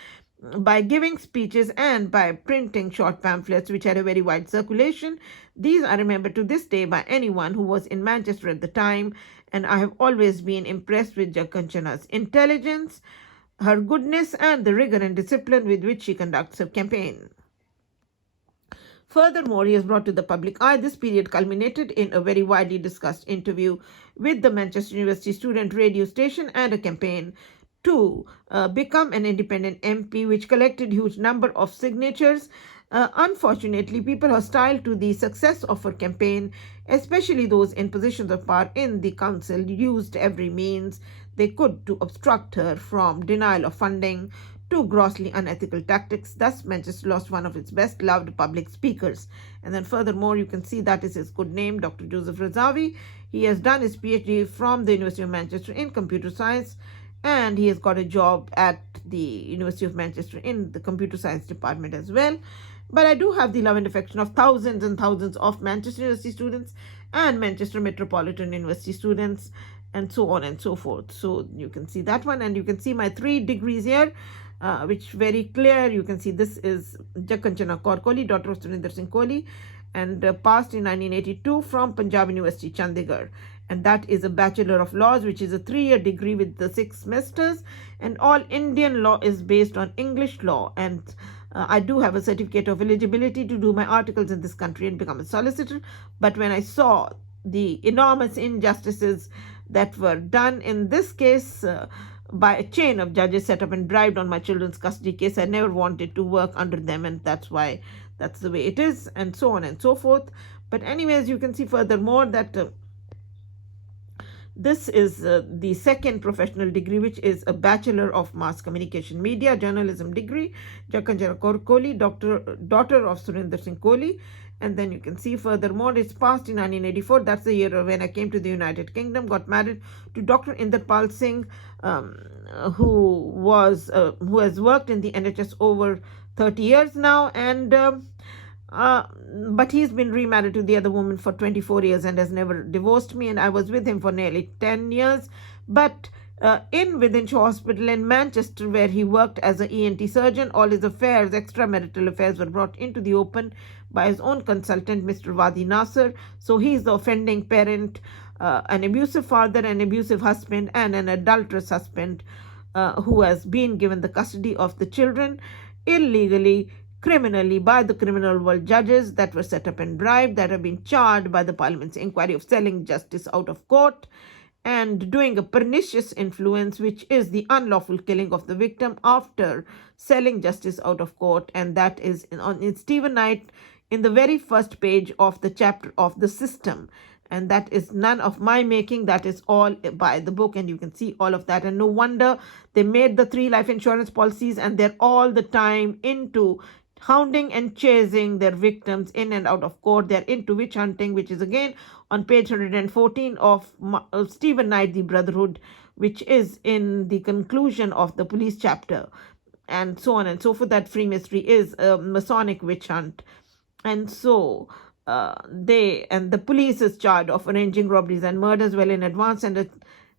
by giving speeches and by printing short pamphlets which had a very wide circulation. These are remembered to this day by anyone who was in Manchester at the time, and I have always been impressed with Jagkanchana's intelligence, her goodness and the rigor and discipline with which she conducts her campaign. Furthermore, he has brought to the public eye this period culminated in a very widely discussed interview with the Manchester University student radio station and a campaign to become an independent MP, which collected huge number of signatures. Unfortunately, people hostile to the success of her campaign, especially those in positions of power in the council, used every means they could to obstruct her, from denial of funding to grossly unethical tactics. Thus, Manchester lost one of its best loved public speakers. And then furthermore, you can see that is his good name, Dr. Joseph Razavi. He has done his PhD from the University of Manchester in computer science, and he has got a job at the University of Manchester in the computer science department as well. But I do have the love and affection of thousands and thousands of Manchester University students and Manchester Metropolitan University students, and so on and so forth. So you can see that one, and you can see my 3 degrees here, which very clear. You can see this is Jakanchana Kaur Kohli, daughter of Surinder Singh Kohli, and passed in 1982 from Punjab University, Chandigarh. And that is a Bachelor of Laws, which is a 3-year degree with the 6 semesters. And all Indian law is based on English law. And I do have a certificate of eligibility to do my articles in this country and become a solicitor. But when I saw the enormous injustices that were done in this case by a chain of judges set up and bribed on my children's custody case, I never wanted to work under them, and that's why that's the way it is, and so on and so forth. But anyways, you can see furthermore that this is the second professional degree, which is a Bachelor of Mass Communication Media Journalism degree, Jakanchana Kaur Kohli, daughter of Surinder Singh Kohli. And then you can see furthermore, it's passed in 1984. That's the year when I came to the United Kingdom, got married to Dr. Inderpal Singh, who has worked in the NHS over 30 years now, and but he's been remarried to the other woman for 24 years and has never divorced me, and I was with him for nearly 10 years. But in Wythenshawe Hospital in Manchester, where he worked as an ENT surgeon, all his affairs, extramarital affairs, were brought into the open by his own consultant, Mr. Wadi Nasser. So he's the offending parent, an abusive father, an abusive husband, and an adulterous husband who has been given the custody of the children illegally, criminally, by the criminal world judges that were set up and bribed, that have been charged by the Parliament's inquiry of selling justice out of court and doing a pernicious influence, which is the unlawful killing of the victim after selling justice out of court. And that is in Stephen Knight, in the very first page of the chapter of the system. And that is none of my making. That is all by the book, and you can see all of that. And no wonder they made the 3 life insurance policies, and they're all the time into hounding and chasing their victims in and out of court. They're into witch hunting, which is again on page 114 of Stephen Knight, The Brotherhood, which is in the conclusion of the police chapter, and so on and so forth. That Freemasonry is a Masonic witch hunt. And so the police is charged of arranging robberies and murders well in advance and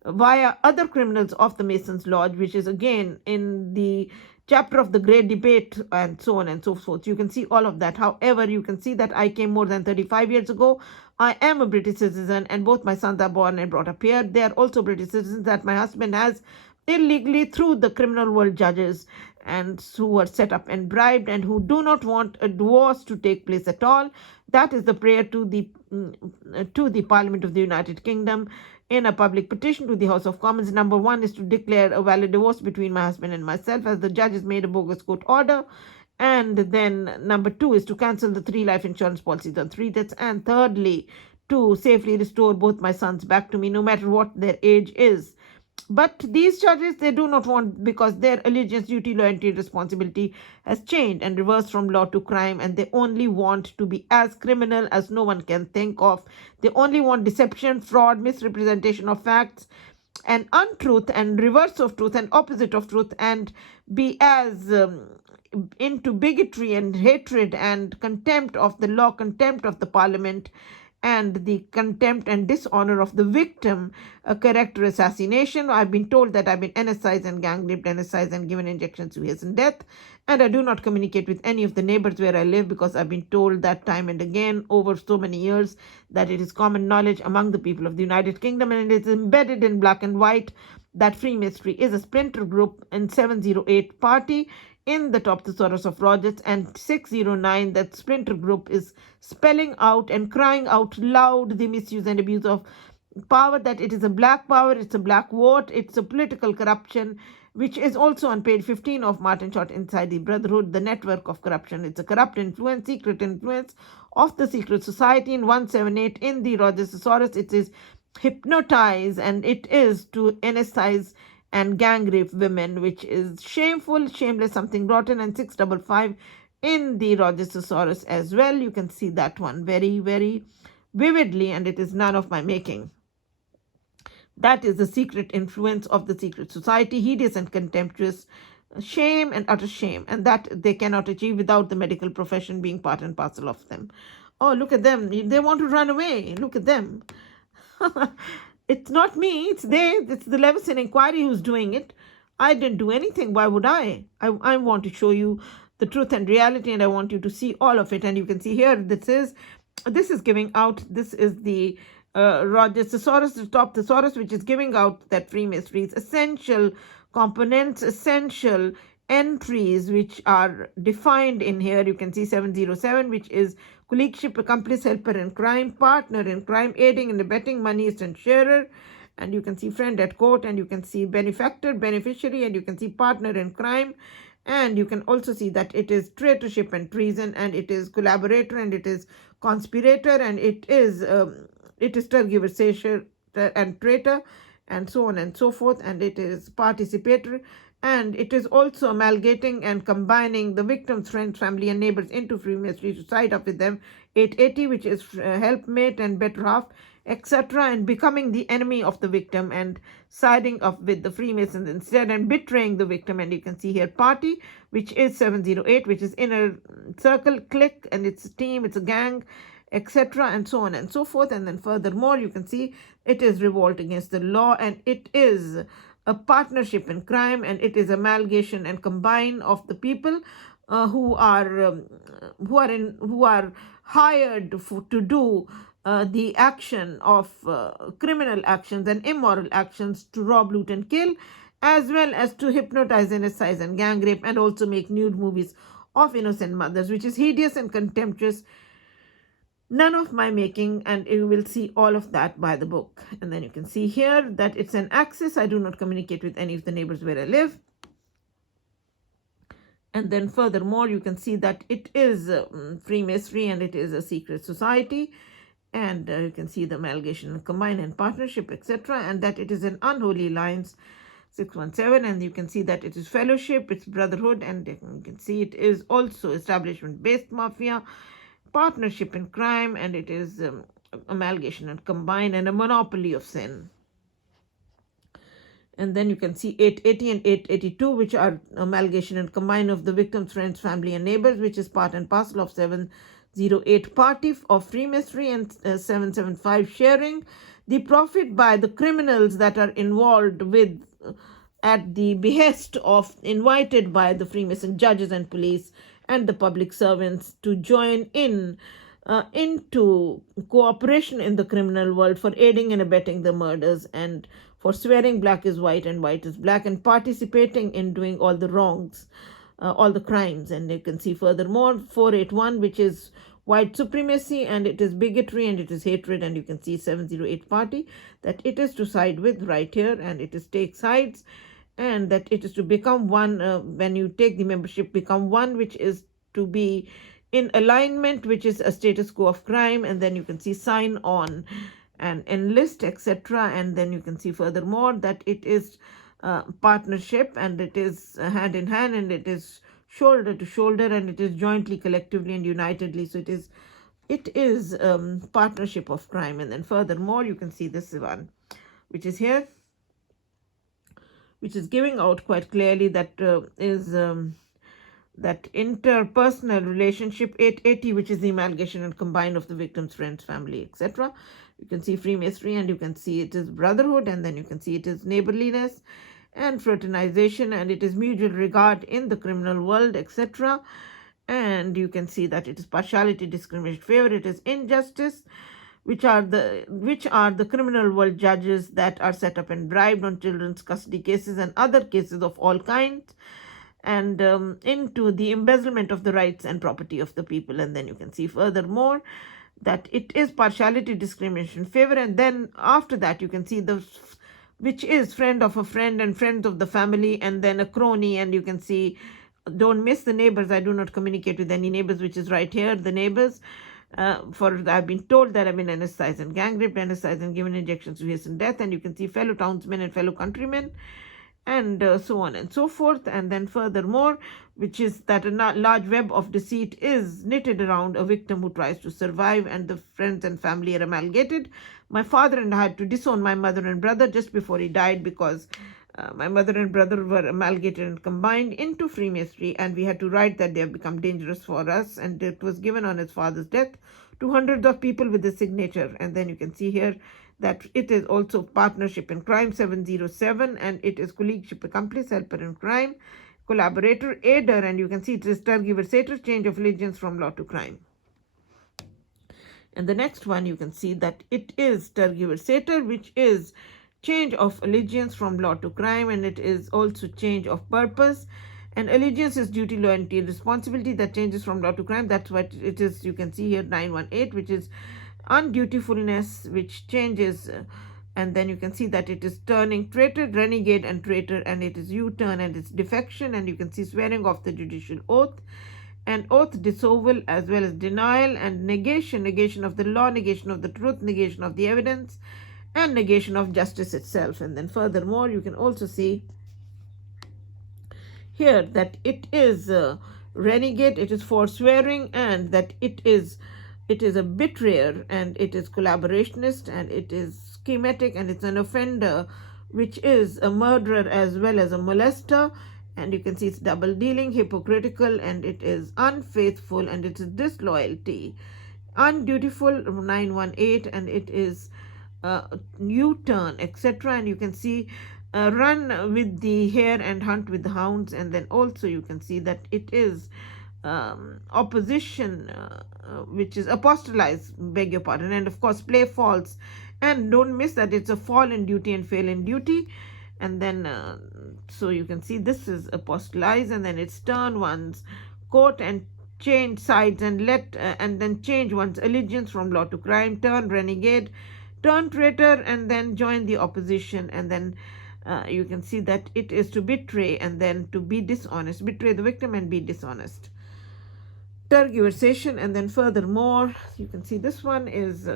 via other criminals of the Masons' Lodge, which is again in the chapter of the Great Debate, and so on and so forth. You can see all of that. However, you can see that I came more than 35 years ago. I am a British citizen, and both my sons are born and brought up here. They are also British citizens that my husband has illegally through the criminal world judges, and who were set up and bribed, and who do not want a divorce to take place at all. That is the prayer to the Parliament of the United Kingdom in a public petition to the House of Commons. Number 1 is to declare a valid divorce between my husband and myself, as the judges made a bogus court order. And then number 2 is to cancel the 3 life insurance policies on 3 deaths. And thirdly, to safely restore both my sons back to me, no matter what their age is. But these judges, they do not want, because their allegiance, duty, loyalty, responsibility has changed and reversed from law to crime, and they only want to be as criminal as no one can think of. They only want deception, fraud, misrepresentation of facts, and untruth, and reverse of truth, and opposite of truth, and be as into bigotry and hatred and contempt of the law, contempt of the Parliament, and the contempt and dishonor of the victim, a character assassination. I've been told that I've been NSI'd and gang raped, NSI'd and given injections to hasten death. And I do not communicate with any of the neighbors where I live, because I've been told that time and again over so many years that it is common knowledge among the people of the United Kingdom, and it is embedded in black and white that Freemasonry is a splinter group in 708 party in the top thesaurus of Rogers, and 609 that splinter group is spelling out and crying out loud the misuse and abuse of power, that it is a black power, it's a black vote, it's a political corruption, which is also on page 15 of Martin Short Inside the Brotherhood, the network of corruption. It's a corrupt influence, secret influence of the secret society. In 178 in the Rogers Thesaurus, it is hypnotize, and it is to anesthetize and gang rape women, which is shameful, shameless, something rotten. And 655 in the Rogers Thesaurus as well. You can see that one very, very vividly, and it is none of my making. That is the secret influence of the secret society, hideous and contemptuous, shame and utter shame, and that they cannot achieve without the medical profession being part and parcel of them. Oh, look at them. They want to run away. Look at them. It's not me. It's they. It's the Leveson Inquiry who's doing it. I didn't do anything. Why would I? I want to show you the truth and reality, and I want you to see all of it. And you can see here, this is giving out, this is the Rogers Thesaurus, the top thesaurus, which is giving out that Freemasonry's essential components, essential entries, which are defined in here. You can see 707, which is colleagueship, accomplice, helper in crime, partner in crime, aiding and abetting, moneyist and sharer. And you can see friend at court, and you can see benefactor, beneficiary, and you can see partner in crime. And you can also see that it is traitorship and treason, and it is collaborator, and it is conspirator, and it is tergiversator and traitor, and so on and so forth, and it is participator, and it is also amalgamating and combining the victim's friends, family, and neighbors into Freemasonry to side up with them. 880, which is helpmate and better half, etc., and becoming the enemy of the victim and siding up with the Freemasons instead and betraying the victim. And you can see here party, which is 708, which is inner circle, clique, and it's a team, it's a gang, etc., and so on and so forth. And then furthermore, you can see it is revolt against the law, and it is a partnership in crime, and it is amalgamation and combine of the people who are hired to do the action of criminal actions and immoral actions, to rob, loot, and kill, as well as to hypnotize, anesthetize, and gang rape, and also make nude movies of innocent mothers, which is hideous and contemptuous, none of my making, and you will see all of that by the book. And then you can see here that it's an axis. I do not communicate with any of the neighbors where I live. And then furthermore, you can see that it is Freemasonry, and it is a secret society. And you can see the amalgamation, combine, and partnership, etc., and that it is an unholy alliance, 617, and you can see that it is fellowship, it's brotherhood, and you can see it is also establishment-based mafia, partnership in crime, and it is amalgamation and combine, and a monopoly of sin. And then you can see 880 and 882, which are amalgamation and combine of the victim's friends, family, and neighbors, which is part and parcel of 708 party of Freemasonry, and 775 sharing the profit by the criminals that are involved with at the behest of, invited by the Freemason judges and police and the public servants to join in into cooperation in the criminal world for aiding and abetting the murders, and for swearing black is white and white is black, and participating in doing all the wrongs, all the crimes. And you can see furthermore 481, which is white supremacy, and it is bigotry, and it is hatred. And you can see 708 party, that it is to side with right here, and it is take sides, and that it is to become one, when you take the membership, become one, which is to be in alignment, which is a status quo of crime. And then you can see sign on and enlist, etc. And then you can see furthermore that it is partnership, and it is hand in hand, and it is shoulder to shoulder, and it is jointly, collectively, and unitedly. So it is partnership of crime. And then furthermore, you can see this one, which is here, which is giving out quite clearly that is that interpersonal relationship, 880, which is the amalgamation and combine of the victim's friends, family, etc. You can see Freemasonry, and you can see it is brotherhood, and then you can see it is neighborliness and fraternization, and it is mutual regard in the criminal world, etc. And you can see that it is partiality, discrimination, favor, it is injustice, which are the criminal world judges that are set up and bribed on children's custody cases and other cases of all kinds, and into the embezzlement of the rights and property of the people. And then you can see furthermore that it is partiality, discrimination, favor, and then after that you can see the which is friend of a friend and friends of the family, and then a crony. And you can see, don't miss the neighbors. I do not communicate with any neighbors, which is right here, the neighbors. For I've been told that I've been anesthetized and gang raped, anesthetized and given injections to hasten death. And you can see fellow townsmen and fellow countrymen, and so on and so forth. And then furthermore, which is that a large web of deceit is knitted around a victim who tries to survive, and the friends and family are amalgamated. My father and I had to disown my mother and brother just before he died, because my mother and brother were amalgamated and combined into Freemasonry, and we had to write that they have become dangerous for us, and it was given on his father's death to hundreds of people with his signature. And then you can see here that it is also partnership in crime 707, and it is colleagueship, accomplice, helper in crime, collaborator, aider, and you can see it is tergiversator, change of allegiance from law to crime. And the next one, you can see that it is tergiversator, which is change of allegiance from law to crime, and it is also change of purpose. And allegiance is duty, loyalty, and responsibility that changes from law to crime. That's what it is. You can see here 918, which is undutifulness, which changes. And then you can see that it is turning traitor, renegade, and traitor, and it is U-turn, and it's defection. And you can see swearing of the judicial oath, and oath disavowal, as well as denial and negation, negation of the law, negation of the truth, negation of the evidence, and negation of justice itself. And then furthermore, you can also see here that it is renegade, it is forswearing, and that it is a betrayer, and it is collaborationist, and it is schematic, and it's an offender, which is a murderer as well as a molester. And you can see it's double dealing, hypocritical, and it is unfaithful, and it is disloyalty, undutiful 918, and it is U-turn, etc. And you can see run with the hare and hunt with the hounds. And then also you can see that it is opposition, which is apostolize, beg your pardon, and of course play false. And don't miss that it's a fall in duty and fail in duty. And then so you can see this is apostolize, and then it's turn one's coat and change sides, and and then change one's allegiance from law to crime, turn renegade, turn traitor, and then join the opposition. And then you can see that it is to betray, and then to be dishonest, betray the victim and be dishonest, tergiversation. And then furthermore, you can see this one is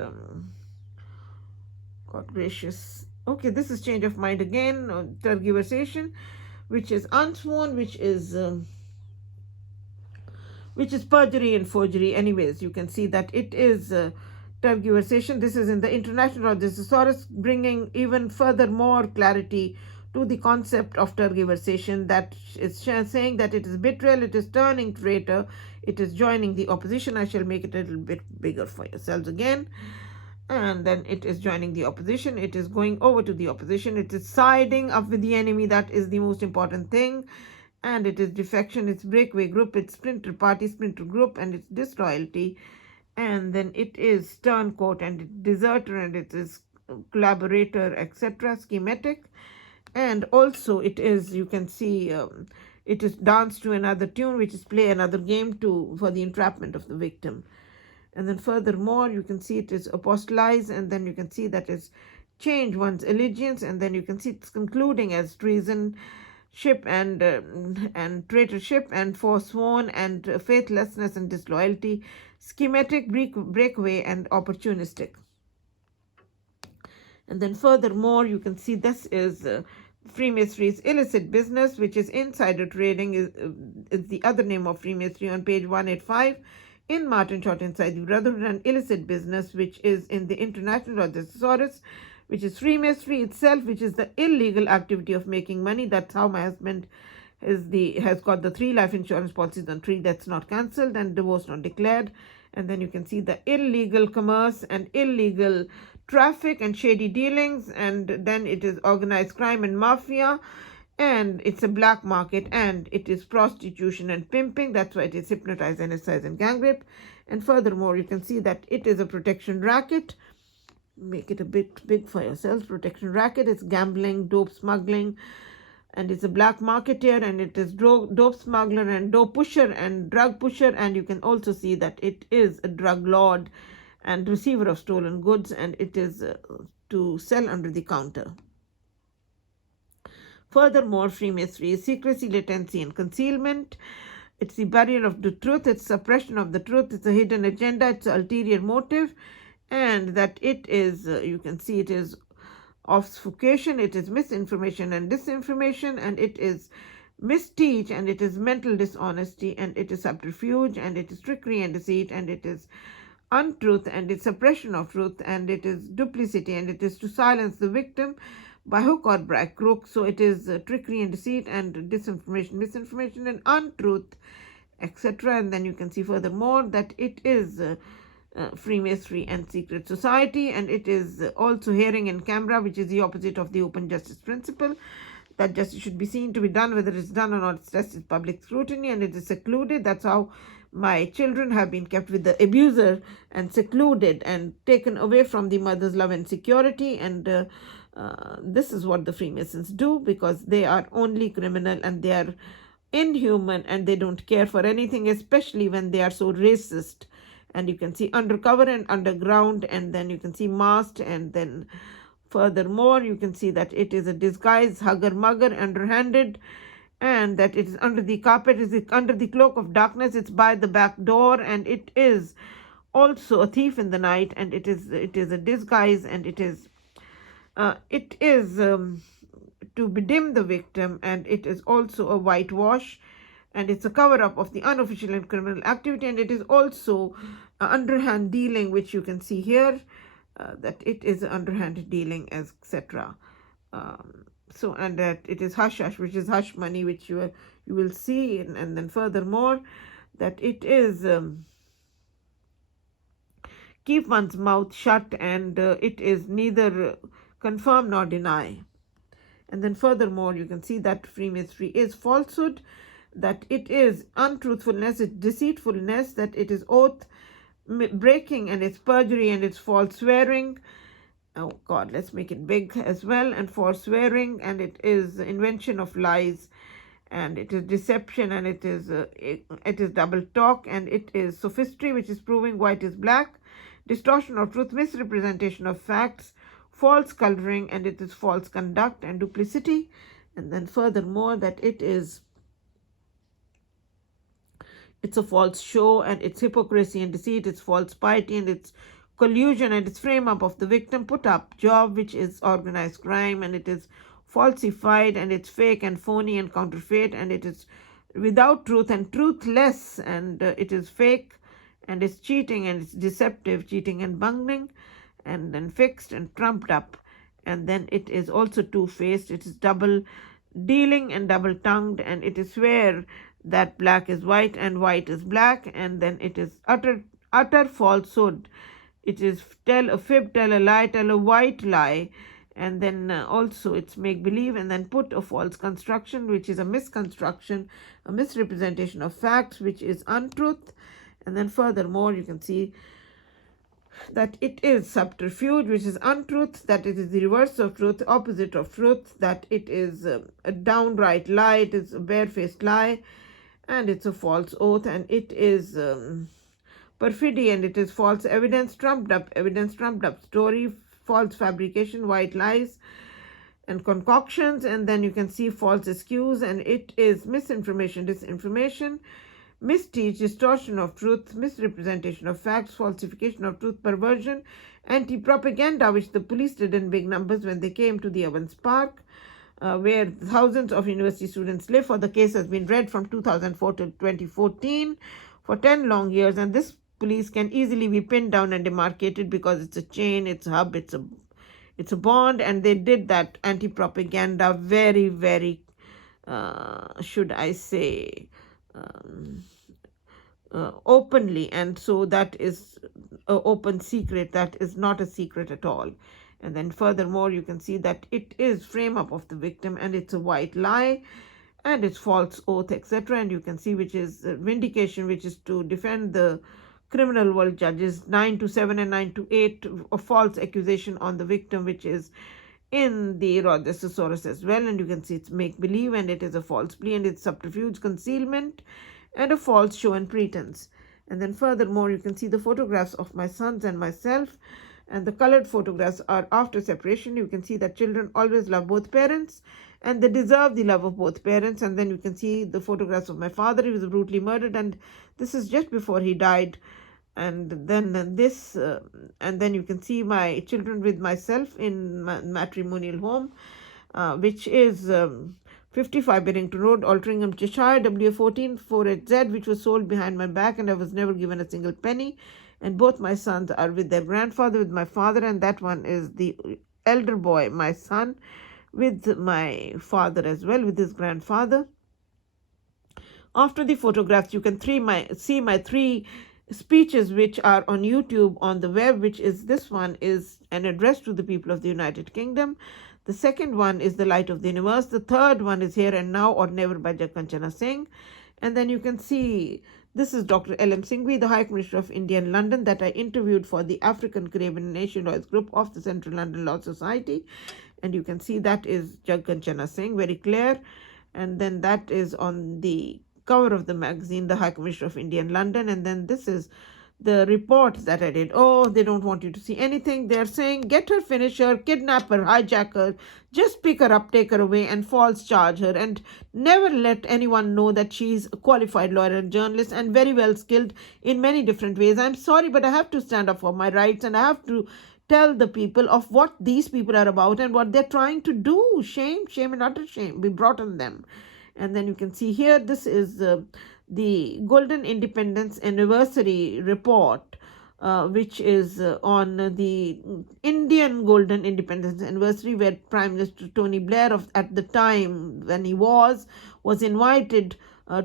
God gracious. Okay, this is change of mind again, tergiversation, which is unsworn, which is perjury and forgery. Anyways, you can see that it is tergiversation. This is in the International Law of the Thesaurus, bringing even further more clarity to the concept of tergiversation, that is saying that it is betrayal, it is turning traitor, it is joining the opposition. I shall make it a little bit bigger for yourselves again. And then it is joining the opposition, it is going over to the opposition, it is siding up with the enemy. That is the most important thing. And it is defection, it's breakaway group, it's splinter party, splinter group, and it's disloyalty. And then it is turncoat, and it's deserter, and it is collaborator, etc., schematic. And also it is, you can see, it is dance to another tune, which is play another game for the entrapment of the victim. And then furthermore, you can see it is apostolize, and then you can see that is change one's allegiance, and then you can see it's concluding as treasonship and traitorship and forsworn and faithlessness and disloyalty, schematic, breakaway, and opportunistic. And then furthermore, you can see this is Freemasonry's illicit business, which is insider trading, is the other name of Freemasonry on page 185. In Martin Short Inside the Brotherhood, and illicit business, which is in the International Law of the Thesaurus, which is Freemasonry itself, which is the illegal activity of making money. That's how my husband has got the 3 life insurance policies on 3 deaths not cancelled and divorce not declared. And then you can see the illegal commerce and illegal traffic and shady dealings, and then it is organized crime and mafia, and it's a black market, and it is prostitution and pimping. That's why it is hypnotize, anesthetize, and gang rape. And furthermore, you can see that it is a protection racket, make it a bit big for yourself. Protection racket, it's gambling, dope smuggling, and it's a black marketeer, and it is dope smuggler and dope pusher and drug pusher. And you can also see that it is a drug lord and receiver of stolen goods, and it is to sell under the counter. Furthermore, Freemasonry is secrecy, latency, and concealment. It's the barrier of the truth, it's suppression of the truth, it's a hidden agenda, it's an ulterior motive, and that it is, you can see it is obfuscation, it is misinformation and disinformation, and it is misteach, and it is mental dishonesty, and it is subterfuge, and it is trickery and deceit, and it is untruth, and it's suppression of truth, and it is duplicity, and it is to silence the victim by hook or by crook. So it is trickery and deceit and disinformation, misinformation and untruth, etc. And then you can see furthermore that it is Freemasonry and secret society, and it is also hearing in camera, which is the opposite of the open justice principle, that justice should be seen to be done, whether it's done or not. It's justice public scrutiny, and it is secluded. That's how my children have been kept with the abuser and secluded and taken away from the mother's love and security. And this is what the Freemasons do, because they are only criminal and they are inhuman and they don't care for anything, especially when they are so racist. And you can see undercover and underground, and then you can see masked, and then furthermore you can see that it is a disguise, hugger mugger, underhanded, and that it is under the carpet, is under the cloak of darkness, it's by the back door, and it is also a thief in the night, and it is a disguise, and it is to bedim the victim, and it is also a whitewash, and it's a cover-up of the unofficial and criminal activity, and it is also underhand dealing, which you can see here, that it is underhand dealing, etc. So, and that it is hush hush, which is hush money, which you will see, and then furthermore that it is keep one's mouth shut, and it is neither confirm nor deny. And then furthermore you can see that Freemasonry is falsehood, that it is untruthfulness, it's deceitfulness, that it is oath breaking, and it's perjury, and it's false swearing. Oh God, let's make it big as well, and false swearing, and it is invention of lies, and it is deception, and it is double talk, and it is sophistry, which is proving white is black, distortion of truth, misrepresentation of facts, false coloring, and it is false conduct and duplicity. And then furthermore that it's a false show, and it's hypocrisy and deceit, it's false piety, and it's collusion, and it's frame up of the victim, put up job, which is organized crime, and it is falsified, and it's fake and phony and counterfeit, and it is without truth and truthless, and it is fake, and it's cheating, and it's deceptive, cheating and bungling, and then fixed and trumped up, and then it is also two-faced, it is double dealing and double-tongued, and it is swear that black is white and white is black, and then it is utter falsehood. It is tell a fib, tell a lie, tell a white lie, and then also it's make-believe, and then put a false construction, which is a misconstruction, a misrepresentation of facts, which is untruth. And then furthermore you can see that it is subterfuge, which is untruth, that it is the reverse of truth, opposite of truth, that it is a downright lie, it is a barefaced lie, and it's a false oath, and it is perfidy, and it is false evidence, trumped up story, false fabrication, white lies and concoctions, and then you can see false excuse, and it is misinformation, disinformation, misteach, distortion of truth, misrepresentation of facts, falsification of truth, perversion, anti-propaganda, which the police did in big numbers when they came to the Evans Park, where thousands of university students live. For the case has been read from 2004 to 2014 for 10 long years, and this police can easily be pinned down and demarcated because it's a chain, it's a hub, it's a bond, and they did that anti-propaganda very, very, should I say, openly, and so that is an open secret, that is not a secret at all. And then furthermore you can see that it is frame up of the victim, and it's a white lie, and it's false oath, etc. And you can see which is vindication, which is to defend the criminal world judges 9 to 7 and 9 to 8, a false accusation on the victim, which is in the Rhodosaurus as well. And you can see it's make believe, and it is a false plea, and it's subterfuge, concealment, and a false show and pretense. And then furthermore, you can see the photographs of my sons and myself, and the colored photographs are after separation. You can see that children always love both parents, and they deserve the love of both parents. And then you can see the photographs of my father. He was brutally murdered, and this is just before he died. And then this, and then you can see my children with myself in my matrimonial home, which is 55 Barrington Road, Altrincham, Cheshire, WA14 4HZ, which was sold behind my back, and I was never given a single penny. And both my sons are with their grandfather, with my father, and that one is the elder boy, my son, with my father as well, with his grandfather. After the photographs, you can see my 3 speeches which are on YouTube on the web, which is this one is an address to the people of the United Kingdom. The second one is The Light of the Universe. The third one is Here and Now or Never by Jagkanchana Singh. And then you can see this is Dr. L.M. Singhvi, the High Commissioner of India in London, that I interviewed for the African Caribbean Nation Lawyers Group of the Central London Law Society. And you can see that is Jagkanchana Singh, very clear. And then that is on the cover of the magazine, the High Commissioner of India in London. And then this is the report that I did. Oh, they don't want you to see anything. They're saying, get her, finish her, kidnap her, hijack her, just pick her up, take her away, and false charge her, and never let anyone know that she's a qualified lawyer and journalist and very well skilled in many different ways. I'm sorry, but I have to stand up for my rights, and I have to tell the people of what these people are about and what they're trying to do. Shame, shame, and utter shame be brought on them. And then you can see here, this is the Golden Independence Anniversary report, which is on the Indian Golden Independence Anniversary, where Prime Minister Tony Blair at the time when he was invited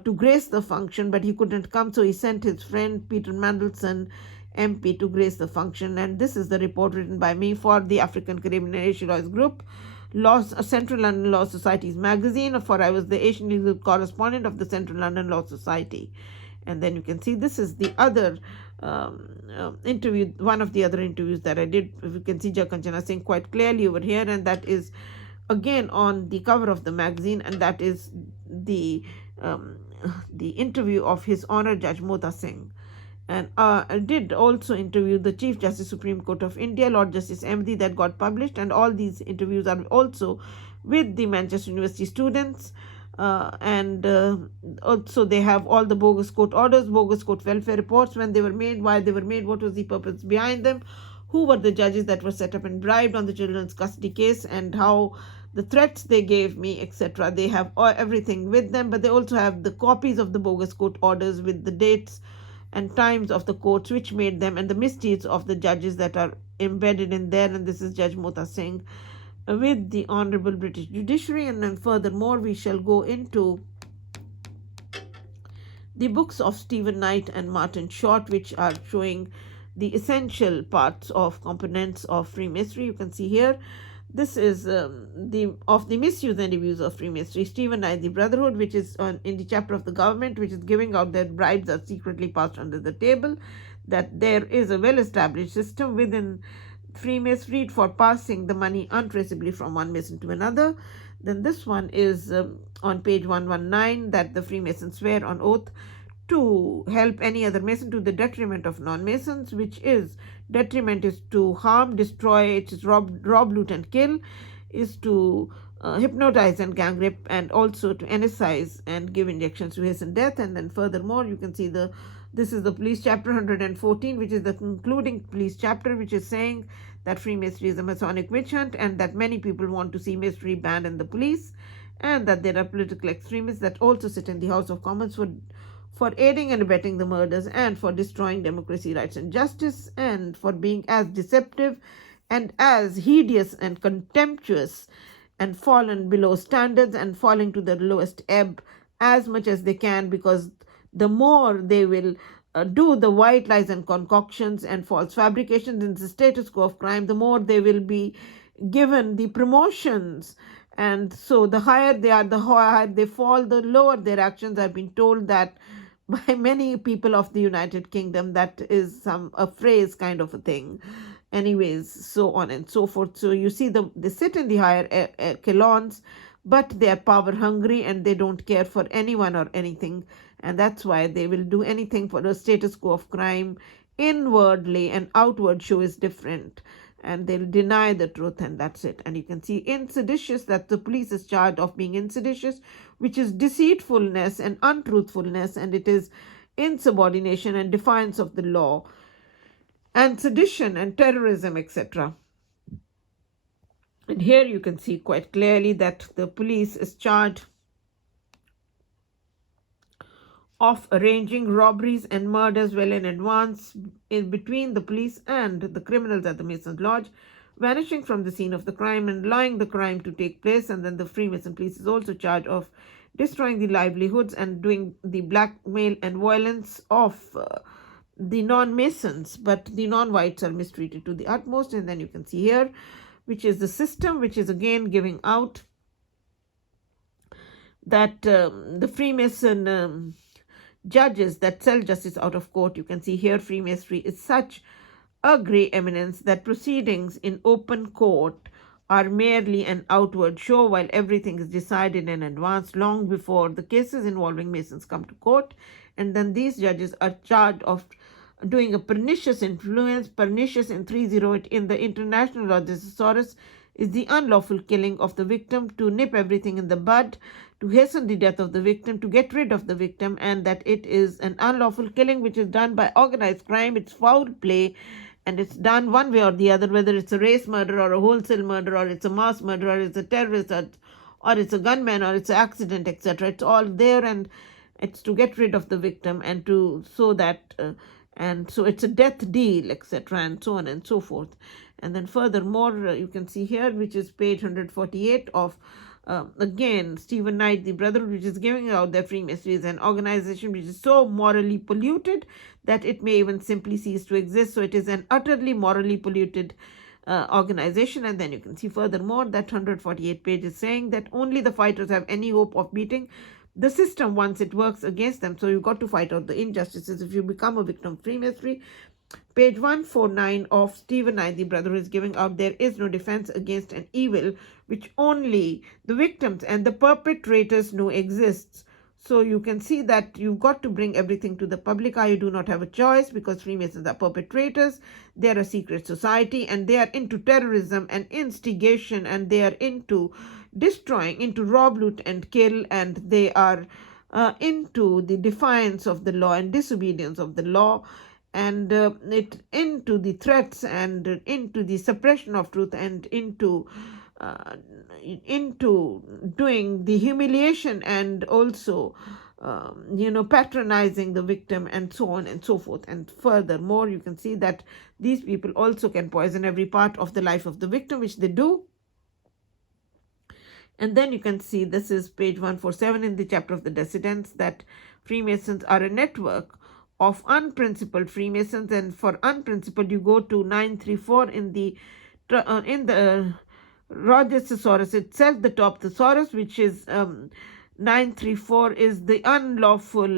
to grace the function, but he couldn't come, so he sent his friend Peter Mandelson, MP, to grace the function. And this is the report written by me for the African Caribbean Asian Lawyers Group, Central London Law Society's magazine, for I was the Asian legal correspondent of the Central London Law Society. And then you can see this is the other interview, one of the other interviews that I did. You can see Jagkanchana Singh quite clearly over here, and that is again on the cover of the magazine, and that is the interview of His Honor Judge Mota Singh. And I did also interview the Chief Justice Supreme Court of India, Lord Justice Ahmadi, that got published. And all these interviews are also with the Manchester University students. And also they have all the bogus court orders, bogus court welfare reports, when they were made, why they were made, what was the purpose behind them, who were the judges that were set up and bribed on the children's custody case, and how the threats they gave me, etc. They have everything with them, but they also have the copies of the bogus court orders with the dates and times of the courts which made them, and the misdeeds of the judges that are embedded in there. And this is Judge Mota Singh with the Honorable British Judiciary. And then furthermore, we shall go into the books of Stephen Knight and Martin Short, which are showing the essential parts of components of Freemasonry. You can see here, this is the misuse and abuse of Freemasonry. Stephen Knight, the Brotherhood, which is in the chapter of the government, which is giving out that bribes are secretly passed under the table, that there is a well-established system within Freemasonry for passing the money untraceably from one Mason to another. Then this one is on page 119, that the Freemasons swear on oath to help any other Mason to the detriment of non-Masons, which is detriment is to harm, destroy, it is rob, loot, and kill, is to hypnotize and gang rape, and also to anesthetize and give injections to hasten death. And then furthermore, you can see this is the police chapter 114, which is the concluding police chapter, which is saying that Freemasonry is a Masonic witch hunt, and that many people want to see Masonry banned in the police, and that there are political extremists that also sit in the House of Commons for aiding and abetting the murders, and for destroying democracy, rights, and justice, and for being as deceptive and as hideous and contemptuous, and fallen below standards and falling to the lowest ebb as much as they can, because the more they will do the white lies and concoctions and false fabrications in the status quo of crime, the more they will be given the promotions. And so the higher they are, the higher they fall, the lower their actions. I've been told that by many people of the United Kingdom. That is a phrase kind of a thing. Anyways, so on and so forth. So you see, they sit in the higher echelons, but they are power hungry and they don't care for anyone or anything. And that's why they will do anything for the status quo of crime. Inwardly and outward show is different, and they'll deny the truth, and that's it. And you can see in seditious that the police is charged of being in seditious, which is deceitfulness and untruthfulness, and it is insubordination and defiance of the law, and sedition and terrorism, etc. And here you can see quite clearly that the police is charged of arranging robberies and murders well in advance in between the police and the criminals at the Masons Lodge, vanishing from the scene of the crime and allowing the crime to take place. And then the Freemason police is also charged of destroying the livelihoods and doing the blackmail and violence of the non-Masons, but the non-whites are mistreated to the utmost. And then you can see here, which is the system, which is again giving out that the Freemason judges that sell justice out of court. You can see here Freemasonry is such a grey eminence that proceedings in open court are merely an outward show, while everything is decided in advance long before the cases involving Masons come to court. And then these judges are charged of doing a pernicious influence. Pernicious in 308 in the International Law Thesaurus is the unlawful killing of the victim, to nip everything in the bud, to hasten the death of the victim, to get rid of the victim, and that it is an unlawful killing which is done by organized crime. It's foul play, and it's done one way or the other, whether it's a race murder or a wholesale murder, or it's a mass murder, or it's a terrorist, or it's a gunman, or it's an accident, etc. It's all there, and it's to get rid of the victim, and to so that and so it's a death deal, etc., and so on and so forth. And then furthermore, you can see here, which is page 148 of again Stephen Knight, the Brotherhood, which is giving out that Freemasonry is an organization which is so morally polluted that it may even simply cease to exist. So it is an utterly morally polluted organization. And then you can see furthermore that 148 page is saying that only the fighters have any hope of beating the system once it works against them. So you've got to fight out the injustices if you become a victim of Freemasonry. Page 149 of Stephen Knight, the Brotherhood, is giving out there is no defense against an evil which only the victims and the perpetrators know exists. So you can see that you've got to bring everything to the public eye. You do not have a choice, because Freemasons are perpetrators. They are a secret society, and they are into terrorism and instigation, and they are into destroying, into rob, loot, and kill, and they are into the defiance of the law and disobedience of the law, and into the threats, and into the suppression of truth, and into doing the humiliation, and also patronizing the victim, and so on and so forth. And furthermore, you can see that these people also can poison every part of the life of the victim, which they do. And then you can see, this is page 147 in the chapter of the Dissidents, that Freemasons are a network of unprincipled Freemasons. And for unprincipled, you go to 934 in the Rogers Thesaurus itself, the top thesaurus, which is 934 is the unlawful,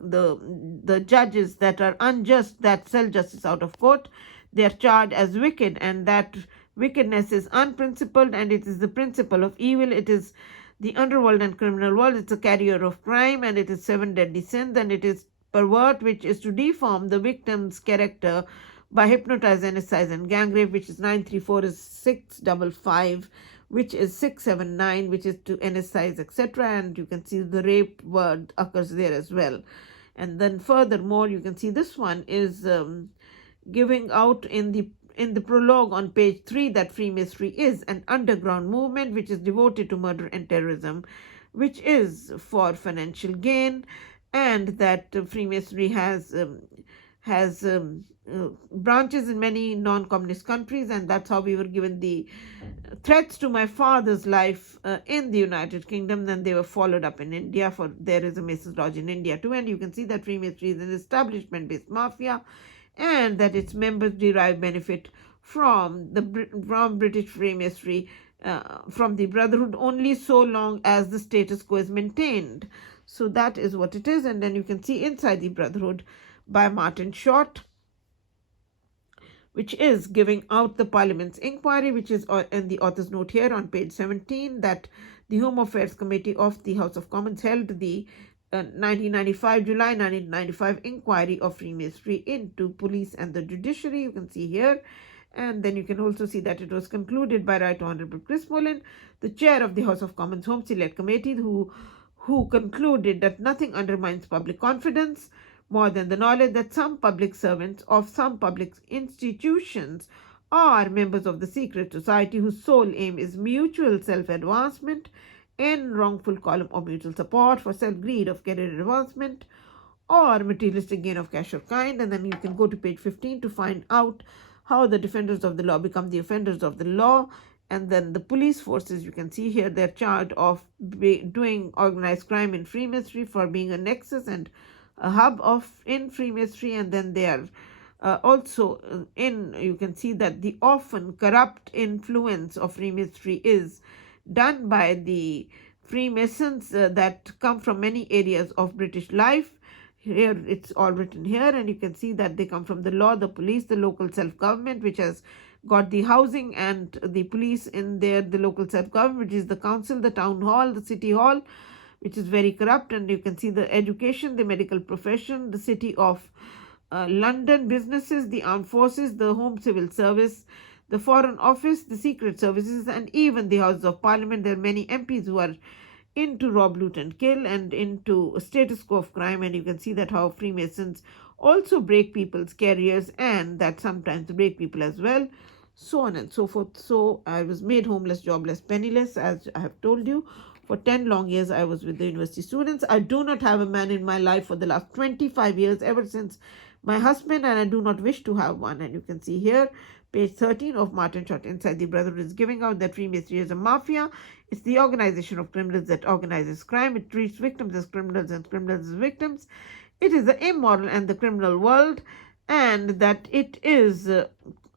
the judges that are unjust, that sell justice out of court. They are charged as wicked, and that wickedness is unprincipled, and it is the principle of evil. It is the underworld and criminal world. It's a carrier of crime, and it is 7 deadly sins, and it is pervert, which is to deform the victim's character by hypnotize, anesthetize, and gang rape, which is 934 is 655, which is 679, which is to anesthetize, etc. And you can see the rape word occurs there as well. And then furthermore, you can see this one is giving out in the prologue on page 3 that Freemasonry is an underground movement which is devoted to murder and terrorism, which is for financial gain, and that Freemasonry has branches in many non-communist countries, and that's how we were given the threats to my father's life in the United Kingdom. Then they were followed up in India, for there is a Masons Lodge in India too. And you can see that Freemasonry is an establishment-based mafia, and that its members derive benefit from British Freemasonry, from the Brotherhood, only so long as the status quo is maintained. So that is what it is. And then you can see Inside the Brotherhood by Martin Short, which is giving out the Parliament's inquiry, which is in the author's note here on page 17, that the Home Affairs Committee of the House of Commons held the July 1995 inquiry of Freemasonry into police and the judiciary. You can see here. And then you can also see that it was concluded by Right Honorable Chris Mullin, the chair of the House of Commons Home Select Committee, who concluded that nothing undermines public confidence more than the knowledge that some public servants of some public institutions are members of the secret society whose sole aim is mutual self-advancement and wrongful column or mutual support for self-greed of career advancement or materialistic gain of cash or kind. And then you can go to page 15 to find out how the defenders of the law become the offenders of the law. And then the police forces, you can see here, they're charged of doing organized crime in Freemasonry for being a nexus and a hub in Freemasonry. And then they are also you can see that the often corrupt influence of Freemasonry is done by the Freemasons that come from many areas of British life. Here it's all written here, and you can see that they come from the law, the police, the local self-government, which has got the housing and the police in there, the local self-government, which is the council, the town hall, the city hall, which is very corrupt. And you can see the education, the medical profession, the city of London businesses, the armed forces, the home civil service, the foreign office, the secret services, and even the Houses of Parliament. There are many MPs who are into rob, loot and kill and into a status quo of crime. And you can see that how Freemasons also break people's careers and that sometimes break people as well, so on and so forth. So I was made homeless, jobless, penniless, as I have told you. For 10 long years, I was with the university students. I do not have a man in my life for the last 25 years, ever since my husband, and I do not wish to have one. And you can see here, page 13 of Martin Short, Inside the Brotherhood, is giving out that Freemasonry is a mafia. It's the organization of criminals that organizes crime. It treats victims as criminals and criminals as victims. It is the immoral and the criminal world, and that it is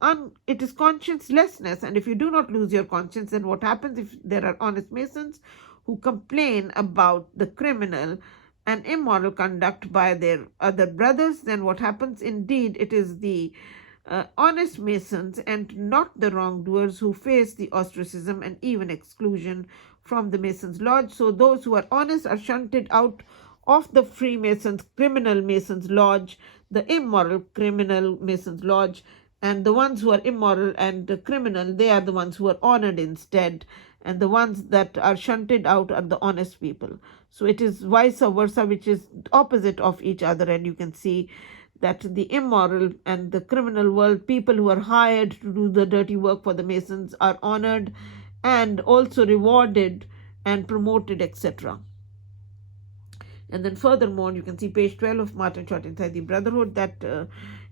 consciencelessness. And if you do not lose your conscience, then what happens if there are honest Masons who complain about the criminal and immoral conduct by their other brothers? Then what happens? Indeed, it is the honest Masons and not the wrongdoers who face the ostracism and even exclusion from the Masons' Lodge. So those who are honest are shunted out of the Freemasons, criminal Masons' Lodge, the immoral criminal Masons' Lodge, and the ones who are immoral and criminal, they are the ones who are honored instead, and the ones that are shunted out are the honest people. So it is vice versa, which is opposite of each other. And you can see that the immoral and the criminal world, people who are hired to do the dirty work for the Masons, are honored and also rewarded and promoted, etc. And then furthermore, you can see page 12 of Martin Short, Inside the Brotherhood, that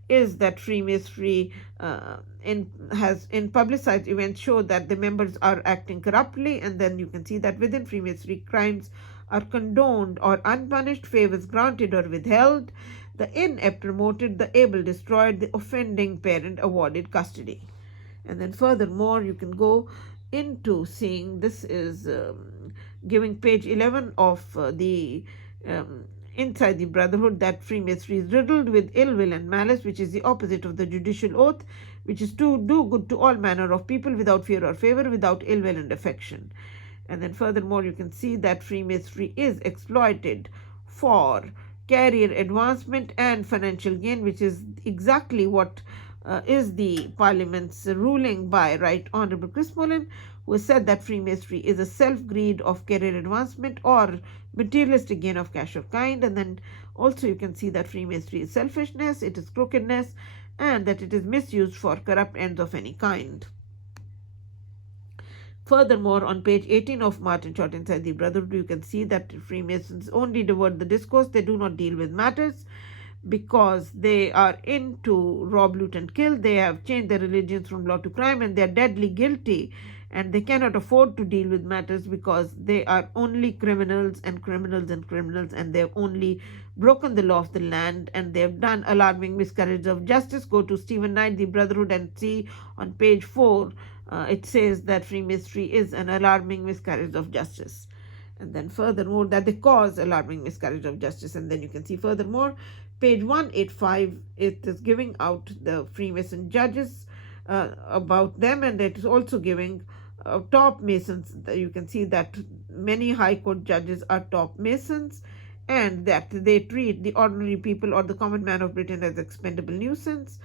is that Freemasonry has in publicized events show that the members are acting corruptly. And then you can see that within Freemasonry, crimes are condoned or unpunished, favors granted or withheld, the inept promoted, the able destroyed, the offending parent awarded custody. And then furthermore, you can go into seeing, this is giving page 11 of the Inside the Brotherhood, that Freemasonry is riddled with ill will and malice, which is the opposite of the judicial oath, which is to do good to all manner of people without fear or favor, without ill will and affection. And then furthermore, you can see that Freemasonry is exploited for career advancement and financial gain, which is exactly what is the Parliament's ruling by Right Honorable Chris Mullin, who said that Freemasonry is a self-greed of career advancement or materialistic gain of cash or kind. And then also you can see that Freemasonry is selfishness, it is crookedness, and that it is misused for corrupt ends of any kind. Furthermore, on page 18 of Martin Short, Inside the Brotherhood, you can see that Freemasons only divert the discourse. They do not deal with matters because they are into rob, loot, and kill. They have changed their religions from law to crime, and they are deadly guilty. And they cannot afford to deal with matters because they are only criminals and criminals and criminals, and they have only broken the law of the land, and they have done alarming miscarriage of justice. Go to Stephen Knight, The Brotherhood, and see on page 4, it says that Freemasonry is an alarming miscarriage of justice. And then furthermore, that they cause alarming miscarriage of justice. And then you can see furthermore, page 185, it is giving out the Freemason judges, about them, and it is also giving top Masons. You can see that many High Court judges are top Masons, and that they treat the ordinary people or the common man of Britain as expendable nuisance,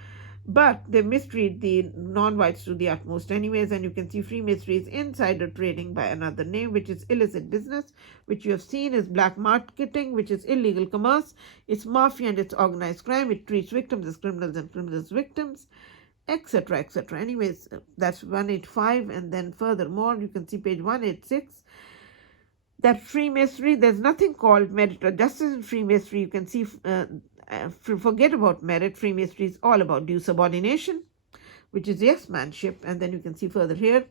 but they mistreat the non-whites to the utmost anyways. And you can see Freemasonry is insider trading by another name, which is illicit business, which you have seen is black marketing, which is illegal commerce, it's mafia and it's organized crime, it treats victims as criminals and criminals as victims, etc., etc. Anyways, that's 185. And then furthermore, you can see page 186, that Freemasonry, there's nothing called merit or justice in Freemasonry. You can see, forget about merit. Freemasonry is all about due subordination, which is yes-manship. And then you can see further here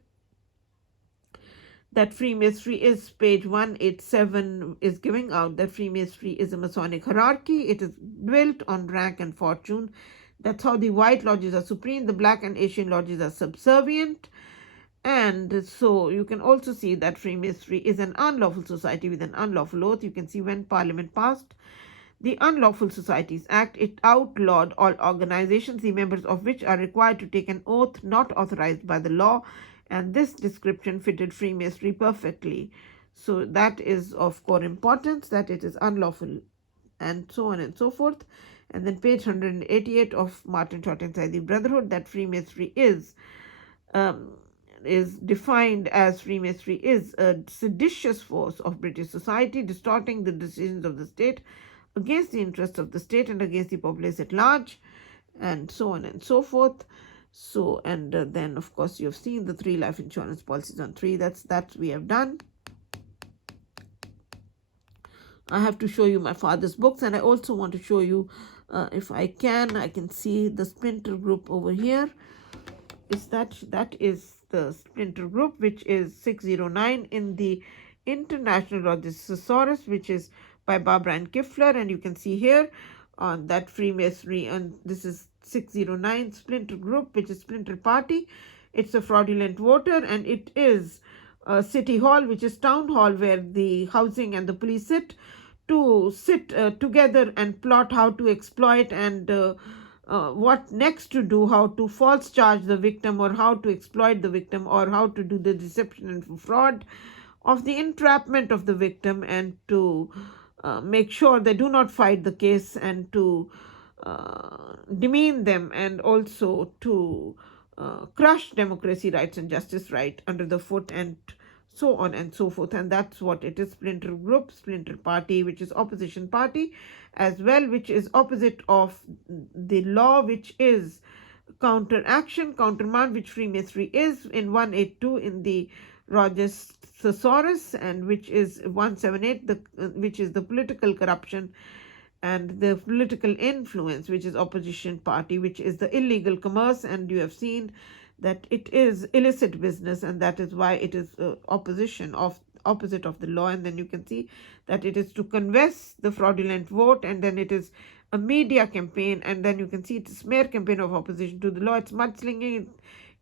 that Freemasonry is, page 187 is giving out that Freemasonry is a Masonic hierarchy. It is built on rank and fortune. That's how the white lodges are supreme, the black and Asian lodges are subservient. And so you can also see that Freemasonry is an unlawful society with an unlawful oath. You can see when Parliament passed the Unlawful Societies Act, it outlawed all organizations, the members of which are required to take an oath not authorized by the law. And this description fitted Freemasonry perfectly. So that is of core importance, that it is unlawful, and so on and so forth. And then page 188 of Martin Short Inside the Brotherhood, that Freemasonry is defined as Freemasonry is a seditious force of British society, distorting the decisions of the state against the interests of the state and against the populace at large, and so on and so forth. So, and then of course you have seen the 3 life insurance policies on 3. That we have done. I have to show you my father's books, and I also want to show you, if I can see the splinter group over here. That is the splinter group, which is 609 in the International Logistics Thesaurus, which is by Barbara and Kiffler. And you can see here on that Freemasonry, and this is 609 splinter group, which is splinter party. It's a fraudulent voter, and it is a city hall, which is town hall, where the housing and the police sit together and plot how to exploit and what next to do, how to false charge the victim, or how to exploit the victim, or how to do the deception and fraud of the entrapment of the victim, and to make sure they do not fight the case, and to demean them, and also to crush democracy, rights and justice right under the foot, and so on and so forth. And that's what it is. Splinter group, splinter party, which is opposition party as well, which is opposite of the law, which is counteraction, countermand, which Freemasonry is in 182 in the Rogers Thesaurus, and which is 178, which is the political corruption and the political influence, which is opposition party, which is the illegal commerce. And you have seen that it is illicit business, and that is why it is opposite of the law. And then you can see that it is to converse the fraudulent vote, and then it is a media campaign, and then you can see it's a smear campaign of opposition to the law. It's mudslinging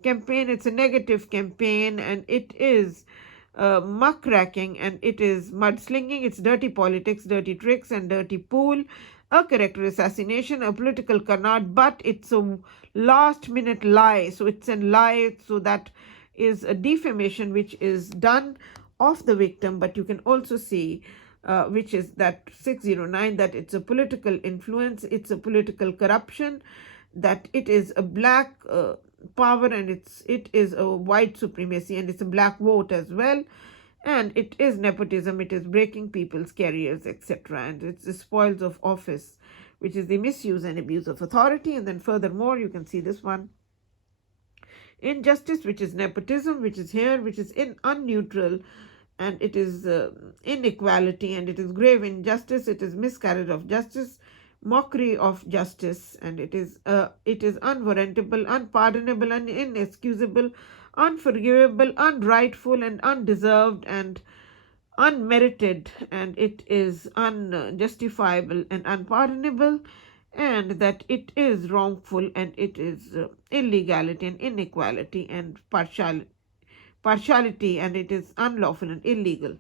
campaign, it's a negative campaign, and it is muckraking, and it is mudslinging, it's dirty politics, dirty tricks, and dirty pool, a character assassination, a political canard, but it's a last minute lie. So it's a lie, so that is a defamation which is done of the victim. But you can also see which is that 609, that it's a political influence, it's a political corruption, that it is a black power, and it is a white supremacy, and it's a black vote as well, and it is nepotism, it is breaking people's careers, etc. And it's the spoils of office, which is the misuse and abuse of authority. And then furthermore, you can see this one, injustice, which is nepotism, which is here, which is unneutral, and it is inequality, and it is grave injustice, it is miscarriage of justice, mockery of justice, and it is unwarrantable, unpardonable, and inexcusable, unforgivable, unrightful, and undeserved, and unmerited, and it is unjustifiable and unpardonable, and that it is wrongful, and it is illegality and inequality and partiality, and it is unlawful and illegal.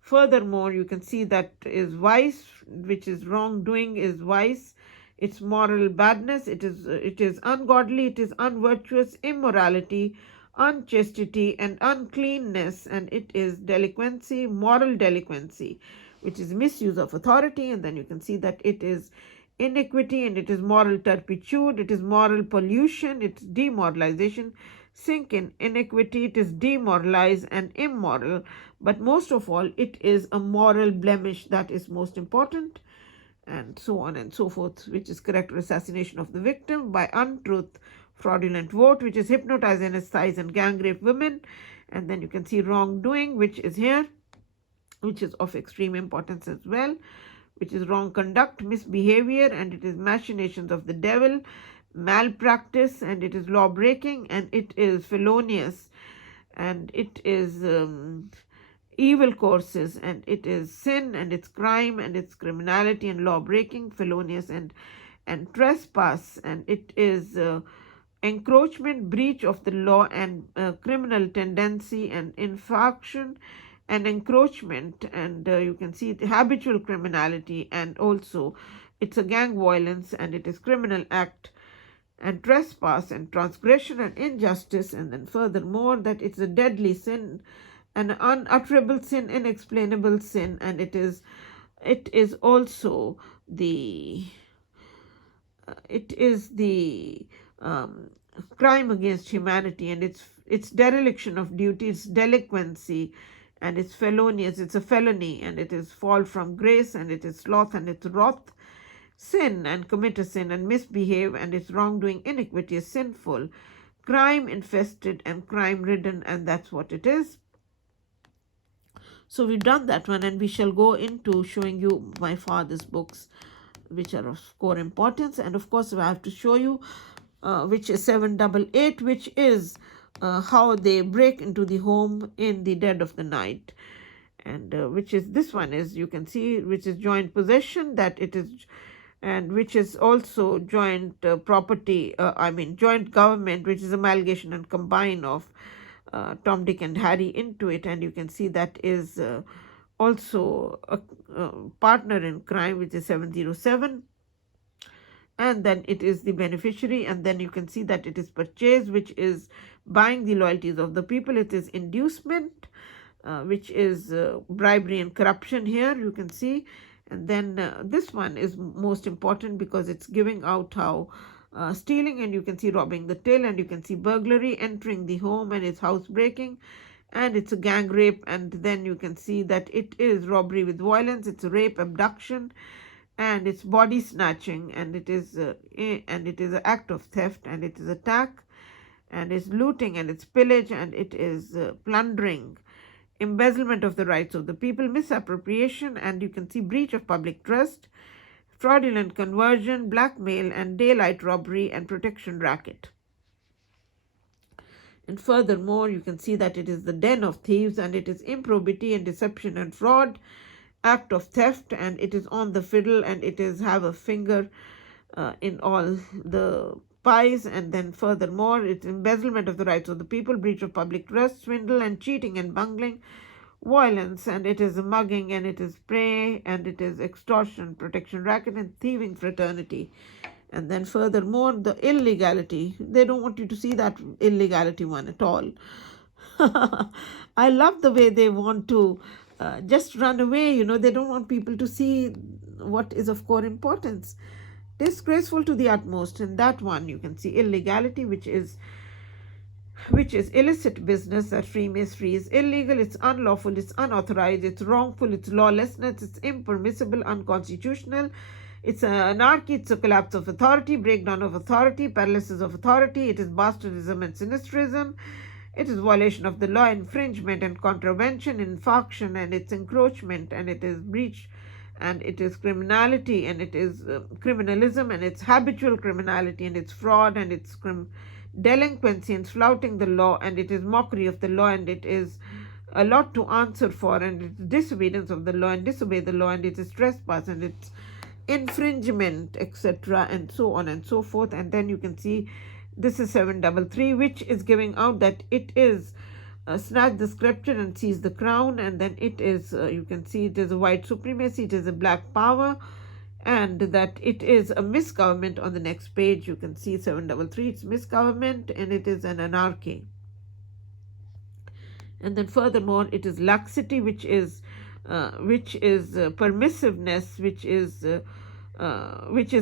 Furthermore, you can see that is vice, which is wrongdoing, is vice. It's moral badness. It is ungodly. It is unvirtuous, immorality, unchastity, and uncleanness. And it is delinquency, moral delinquency, which is misuse of authority. And then you can see that it is iniquity, and it is moral turpitude. It is moral pollution. It's demoralization. Sink in iniquity. It is demoralize and immoral. But most of all, it is a moral blemish that is most important, and so on and so forth, which is character assassination of the victim by untruth, fraudulent vote, which is hypnotize, anesthetize, and gang rape women. And then you can see wrongdoing, which is here, which is of extreme importance as well, which is wrong conduct, misbehavior, and it is machinations of the devil, malpractice, and it is law breaking, and it is felonious, and it is evil courses, and it is sin, and it's crime, and it's criminality and law breaking, felonious, and trespass, and it is encroachment, breach of the law, and criminal tendency, and infraction, and encroachment, and you can see the habitual criminality, and also it's a gang violence, and it is criminal act, and trespass, and transgression, and injustice. And then furthermore, that it's a deadly sin, an unutterable sin, inexplainable sin, and it is also the crime against humanity, and it's dereliction of duty, it's delinquency, and it's felonious, it's a felony, and it is fall from grace, and it is sloth, and it's wrath, sin, and commit a sin, and misbehave, and it's wrongdoing, iniquity is sinful, crime infested, and crime ridden, and that's what it is. So we've done that one, and we shall go into showing you my father's books, which are of core importance. And of course, I have to show you which is 788, which is how they break into the home in the dead of the night. And which is, this one is, you can see, which is joint possession, that it is, and which is also joint property, joint government, which is amalgamation and combine of Tom, Dick, and Harry into it. And you can see that is also a partner in crime, which is 707. And then it is the beneficiary. And then you can see that it is purchase, which is buying the loyalties of the people. It is inducement, which is bribery and corruption here, you can see. And then this one is most important because it's giving out how stealing, and you can see robbing the till, and you can see burglary, entering the home, and it's housebreaking, and it's a gang rape. And then you can see that it is robbery with violence, it's a rape, abduction, and it's body snatching, and it is an act of theft, and it is attack, and it's looting, and it's pillage, and it is plundering, embezzlement of the rights of the people, misappropriation, and you can see breach of public trust, fraudulent conversion, blackmail, and daylight robbery, and protection racket. And furthermore, you can see that it is the den of thieves, and it is improbity and deception and fraud, act of theft, and it is on the fiddle, and it is have a finger in all the pies. And then furthermore, it's embezzlement of the rights of the people, breach of public trust, swindle, and cheating, and bungling, violence, and it is a mugging, and it is prey, and it is extortion, protection racket, and thieving fraternity. And then furthermore, the illegality, they don't want you to see that illegality one at all. I love the way they want to just run away, they don't want people to see what is of core importance. Disgraceful to the utmost. And that one, you can see illegality, which is illicit business, that Freemasonry is illegal, it's unlawful, it's unauthorized, it's wrongful, it's lawlessness, it's impermissible, unconstitutional, it's anarchy, it's a collapse of authority, breakdown of authority, paralysis of authority, it is bastardism and sinisterism, it is violation of the law, infringement and contravention, infraction, and it's encroachment, and it is breach, and it is criminality, and it is criminalism, and it's habitual criminality, and it's fraud, and it's delinquency, and flouting the law, and it is mockery of the law, and it is a lot to answer for, and it's disobedience of the law, and disobey the law, and it is trespass, and it's infringement, etc., and so on and so forth. And then you can see this is 733, which is giving out that it is snatch the scepter and seize the crown, and then it is, you can see it is a white supremacy, it is a black power, and that it is a misgovernment. On the next page you can see 733, it's misgovernment and it is an anarchy. And then furthermore it is laxity, which is permissiveness, which is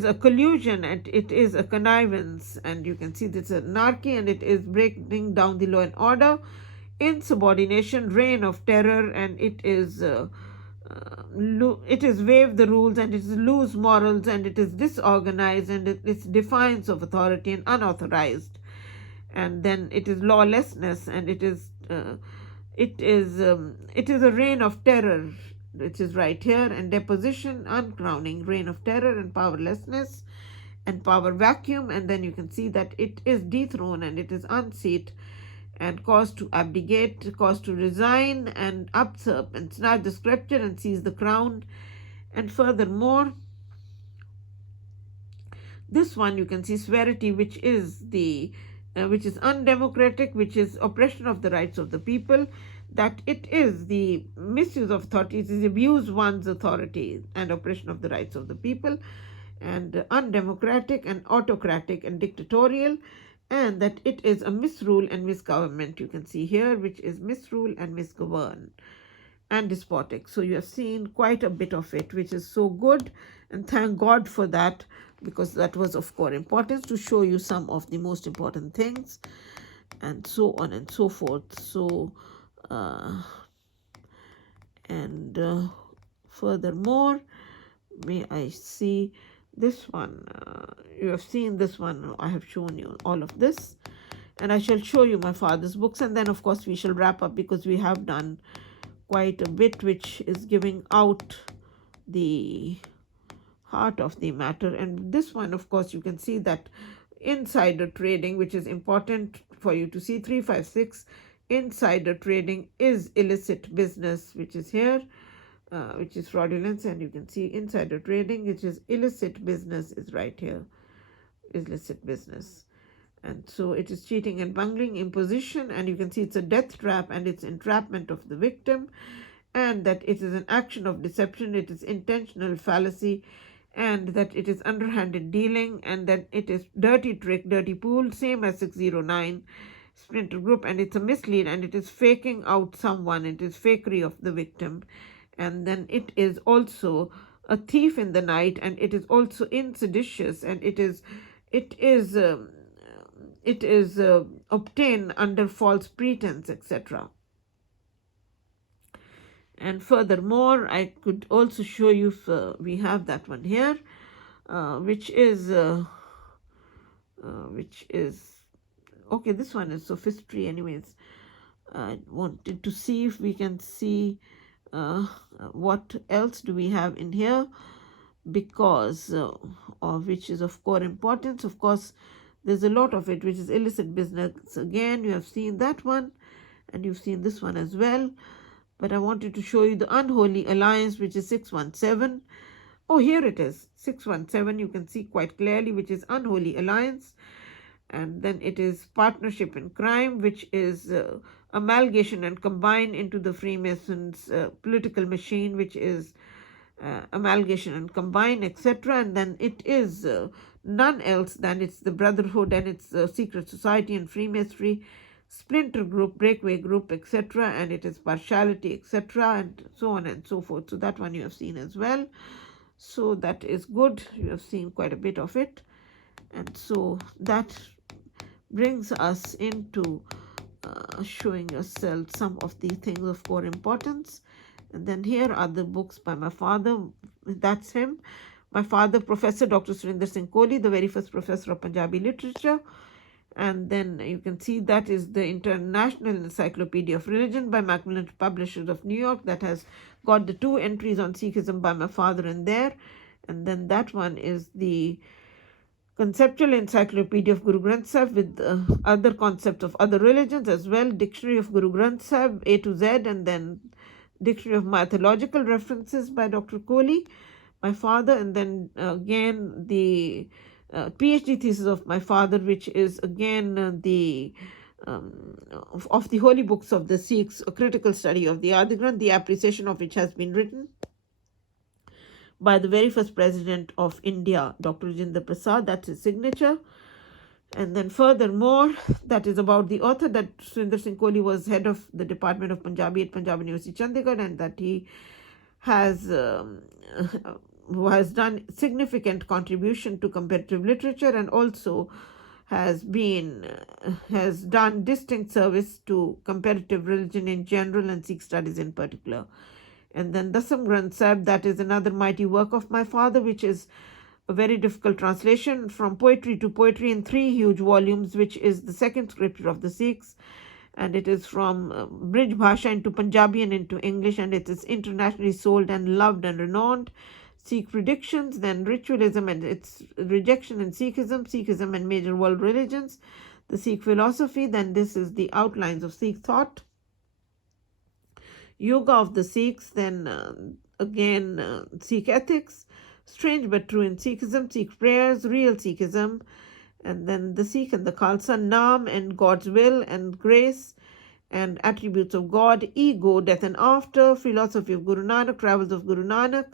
a collusion, and it is a connivance, and you can see this is anarchy, and it is breaking down the law and order, insubordination, reign of terror, and it is waive the rules, and it is loose morals, and it is disorganized, and it's defiance of authority and unauthorized, and then it is lawlessness, and it is a reign of terror, which is right here, and deposition, uncrowning, reign of terror, and powerlessness and power vacuum, and then you can see that it is dethroned, and it is unseat, and caused to abdicate, caused to resign, and usurp, and snatch the scepter and seize the crown. And furthermore, this one you can see severity, which is undemocratic, which is oppression of the rights of the people, that it is the misuse of authority, it is abuse one's authority and oppression of the rights of the people, and undemocratic and autocratic and dictatorial, and that it is a misrule and misgovernment, you can see here, which is misrule and misgovern and despotic. So you have seen quite a bit of it, which is so good, and thank God for that, because that was of core importance to show you some of the most important things, and so on and so forth. So furthermore, may I see this one. You have seen this one. I have shown you all of this, and I shall show you my father's books, and then of course we shall wrap up, because we have done quite a bit, which is giving out the heart of the matter. And this one, of course, you can see that insider trading, which is important for you to see, 356, insider trading is illicit business, which is here, which is fraudulence, and you can see insider trading, which is illicit business, is right here, illicit business. And so it is cheating and bungling, imposition, and you can see it's a death trap, and it's entrapment of the victim, and that it is an action of deception, it is intentional fallacy, and that it is underhanded dealing, and that it is dirty trick, dirty pool, same as 609 splinter group, and it's a mislead, and it is faking out someone, it is fakery of the victim, and then it is also a thief in the night, and it is also inseditious, and it is obtained under false pretense, etc. And furthermore, I could also show you, we have that one here, which is okay, this one is sophistry anyways. I wanted to see if we can see what else do we have in here, because of which is of core importance. Of course, there's a lot of it, which is illicit business. Again, you have seen that one, and you've seen this one as well. But I wanted to show you the unholy alliance, which is 617. Oh, here it is, 617. You can see quite clearly, which is unholy alliance. And then it is partnership in crime, which is amalgamation and combine into the Freemasons' political machine, which is amalgamation and combine, etc. And then it is none else than it's the brotherhood, and it's the secret society and Freemasonry, splinter group, breakaway group, etc. And it is partiality, etc. and so on and so forth. So that one you have seen as well. So that is good. You have seen quite a bit of it. And so that brings us into showing yourself some of the things of core importance. And then here are the books by my father. That's him. My father, Professor Dr. Surinder Singh Kohli, the very first professor of Punjabi literature. And then you can see that is the International Encyclopedia of Religion by Macmillan Publishers of New York, that has got the 2 entries on Sikhism by my father in there. And then that one is the Conceptual Encyclopedia of Guru Granth Sahib with other concepts of other religions as well, Dictionary of Guru Granth Sahib A to Z, and then Dictionary of Mythological References by Dr. Kohli, my father, and then again the PhD thesis of my father, which is again the of the holy books of the Sikhs, a critical study of the Adi Granth, the appreciation of which has been written by the very first president of India, Dr. Rajendra Prasad. That's his signature. And then furthermore, that is about the author, that Surinder Singh Kohli was head of the Department of Punjabi at Punjab University, Chandigarh, and that he has done significant contribution to comparative literature, and also has done distinct service to comparative religion in general and Sikh studies in particular. And then Dasam Granth Sahib, that is another mighty work of my father, which is a very difficult translation from poetry to poetry in 3 huge volumes, which is the second scripture of the Sikhs. And it is from Brij Bhasha into Punjabi and into English, and it is internationally sold and loved and renowned. Sikh predictions, then ritualism and its rejection in Sikhism, Sikhism and major world religions, the Sikh philosophy, then this is the outlines of Sikh thought, yoga of the Sikhs, then again Sikh ethics, strange but true in Sikhism, Sikh prayers, real Sikhism, and then the Sikh and the Khalsa, Naam and God's will and grace and attributes of God, ego, death and after, philosophy of Guru Nanak, travels of Guru Nanak,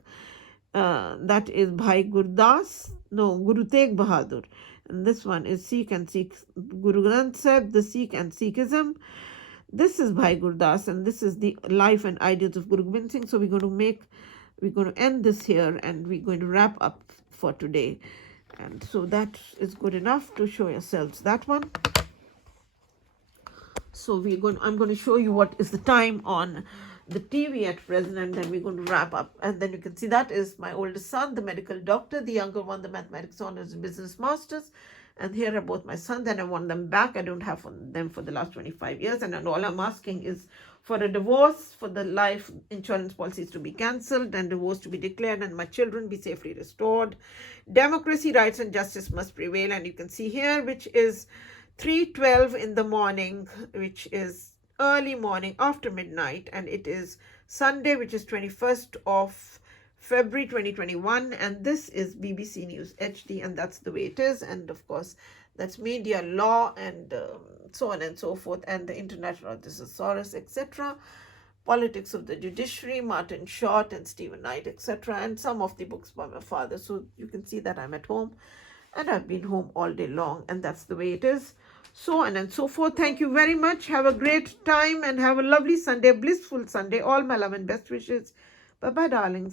that is Bhai Guru Tegh Bahadur. And this one is Sikh and Sikh, Guru Granth Sahib, the Sikh and Sikhism. This is Bhai Gurdas, and this is the life and ideals of Guru Gobind Singh. So we're going to end this here, and we're going to wrap up for today. And so that is good enough to show yourselves that one. So I'm going to show you what is the time on the TV at present, and then we're going to wrap up. And then you can see that is my oldest son, the medical doctor, the younger one, the mathematics honors and business masters. And here are both my sons, and I want them back. I don't have them for the last 25 years. And all I'm asking is for a divorce, for the life insurance policies to be cancelled and divorce to be declared, and my children be safely restored. Democracy, rights and justice must prevail. And you can see here, which is 3:12 in the morning, which is early morning after midnight. And it is Sunday, which is 21st of February 2021, and this is BBC News HD, and that's the way it is. And of course, that's media, law, and so on and so forth, and the international thesaurus, etc. Politics of the Judiciary, Martin Short and Stephen Knight, etc., and some of the books by my father. So you can see that I'm at home, and I've been home all day long, and that's the way it is. So on and so forth. Thank you very much. Have a great time and have a lovely Sunday, blissful Sunday. All my love and best wishes. Bye-bye, darlings.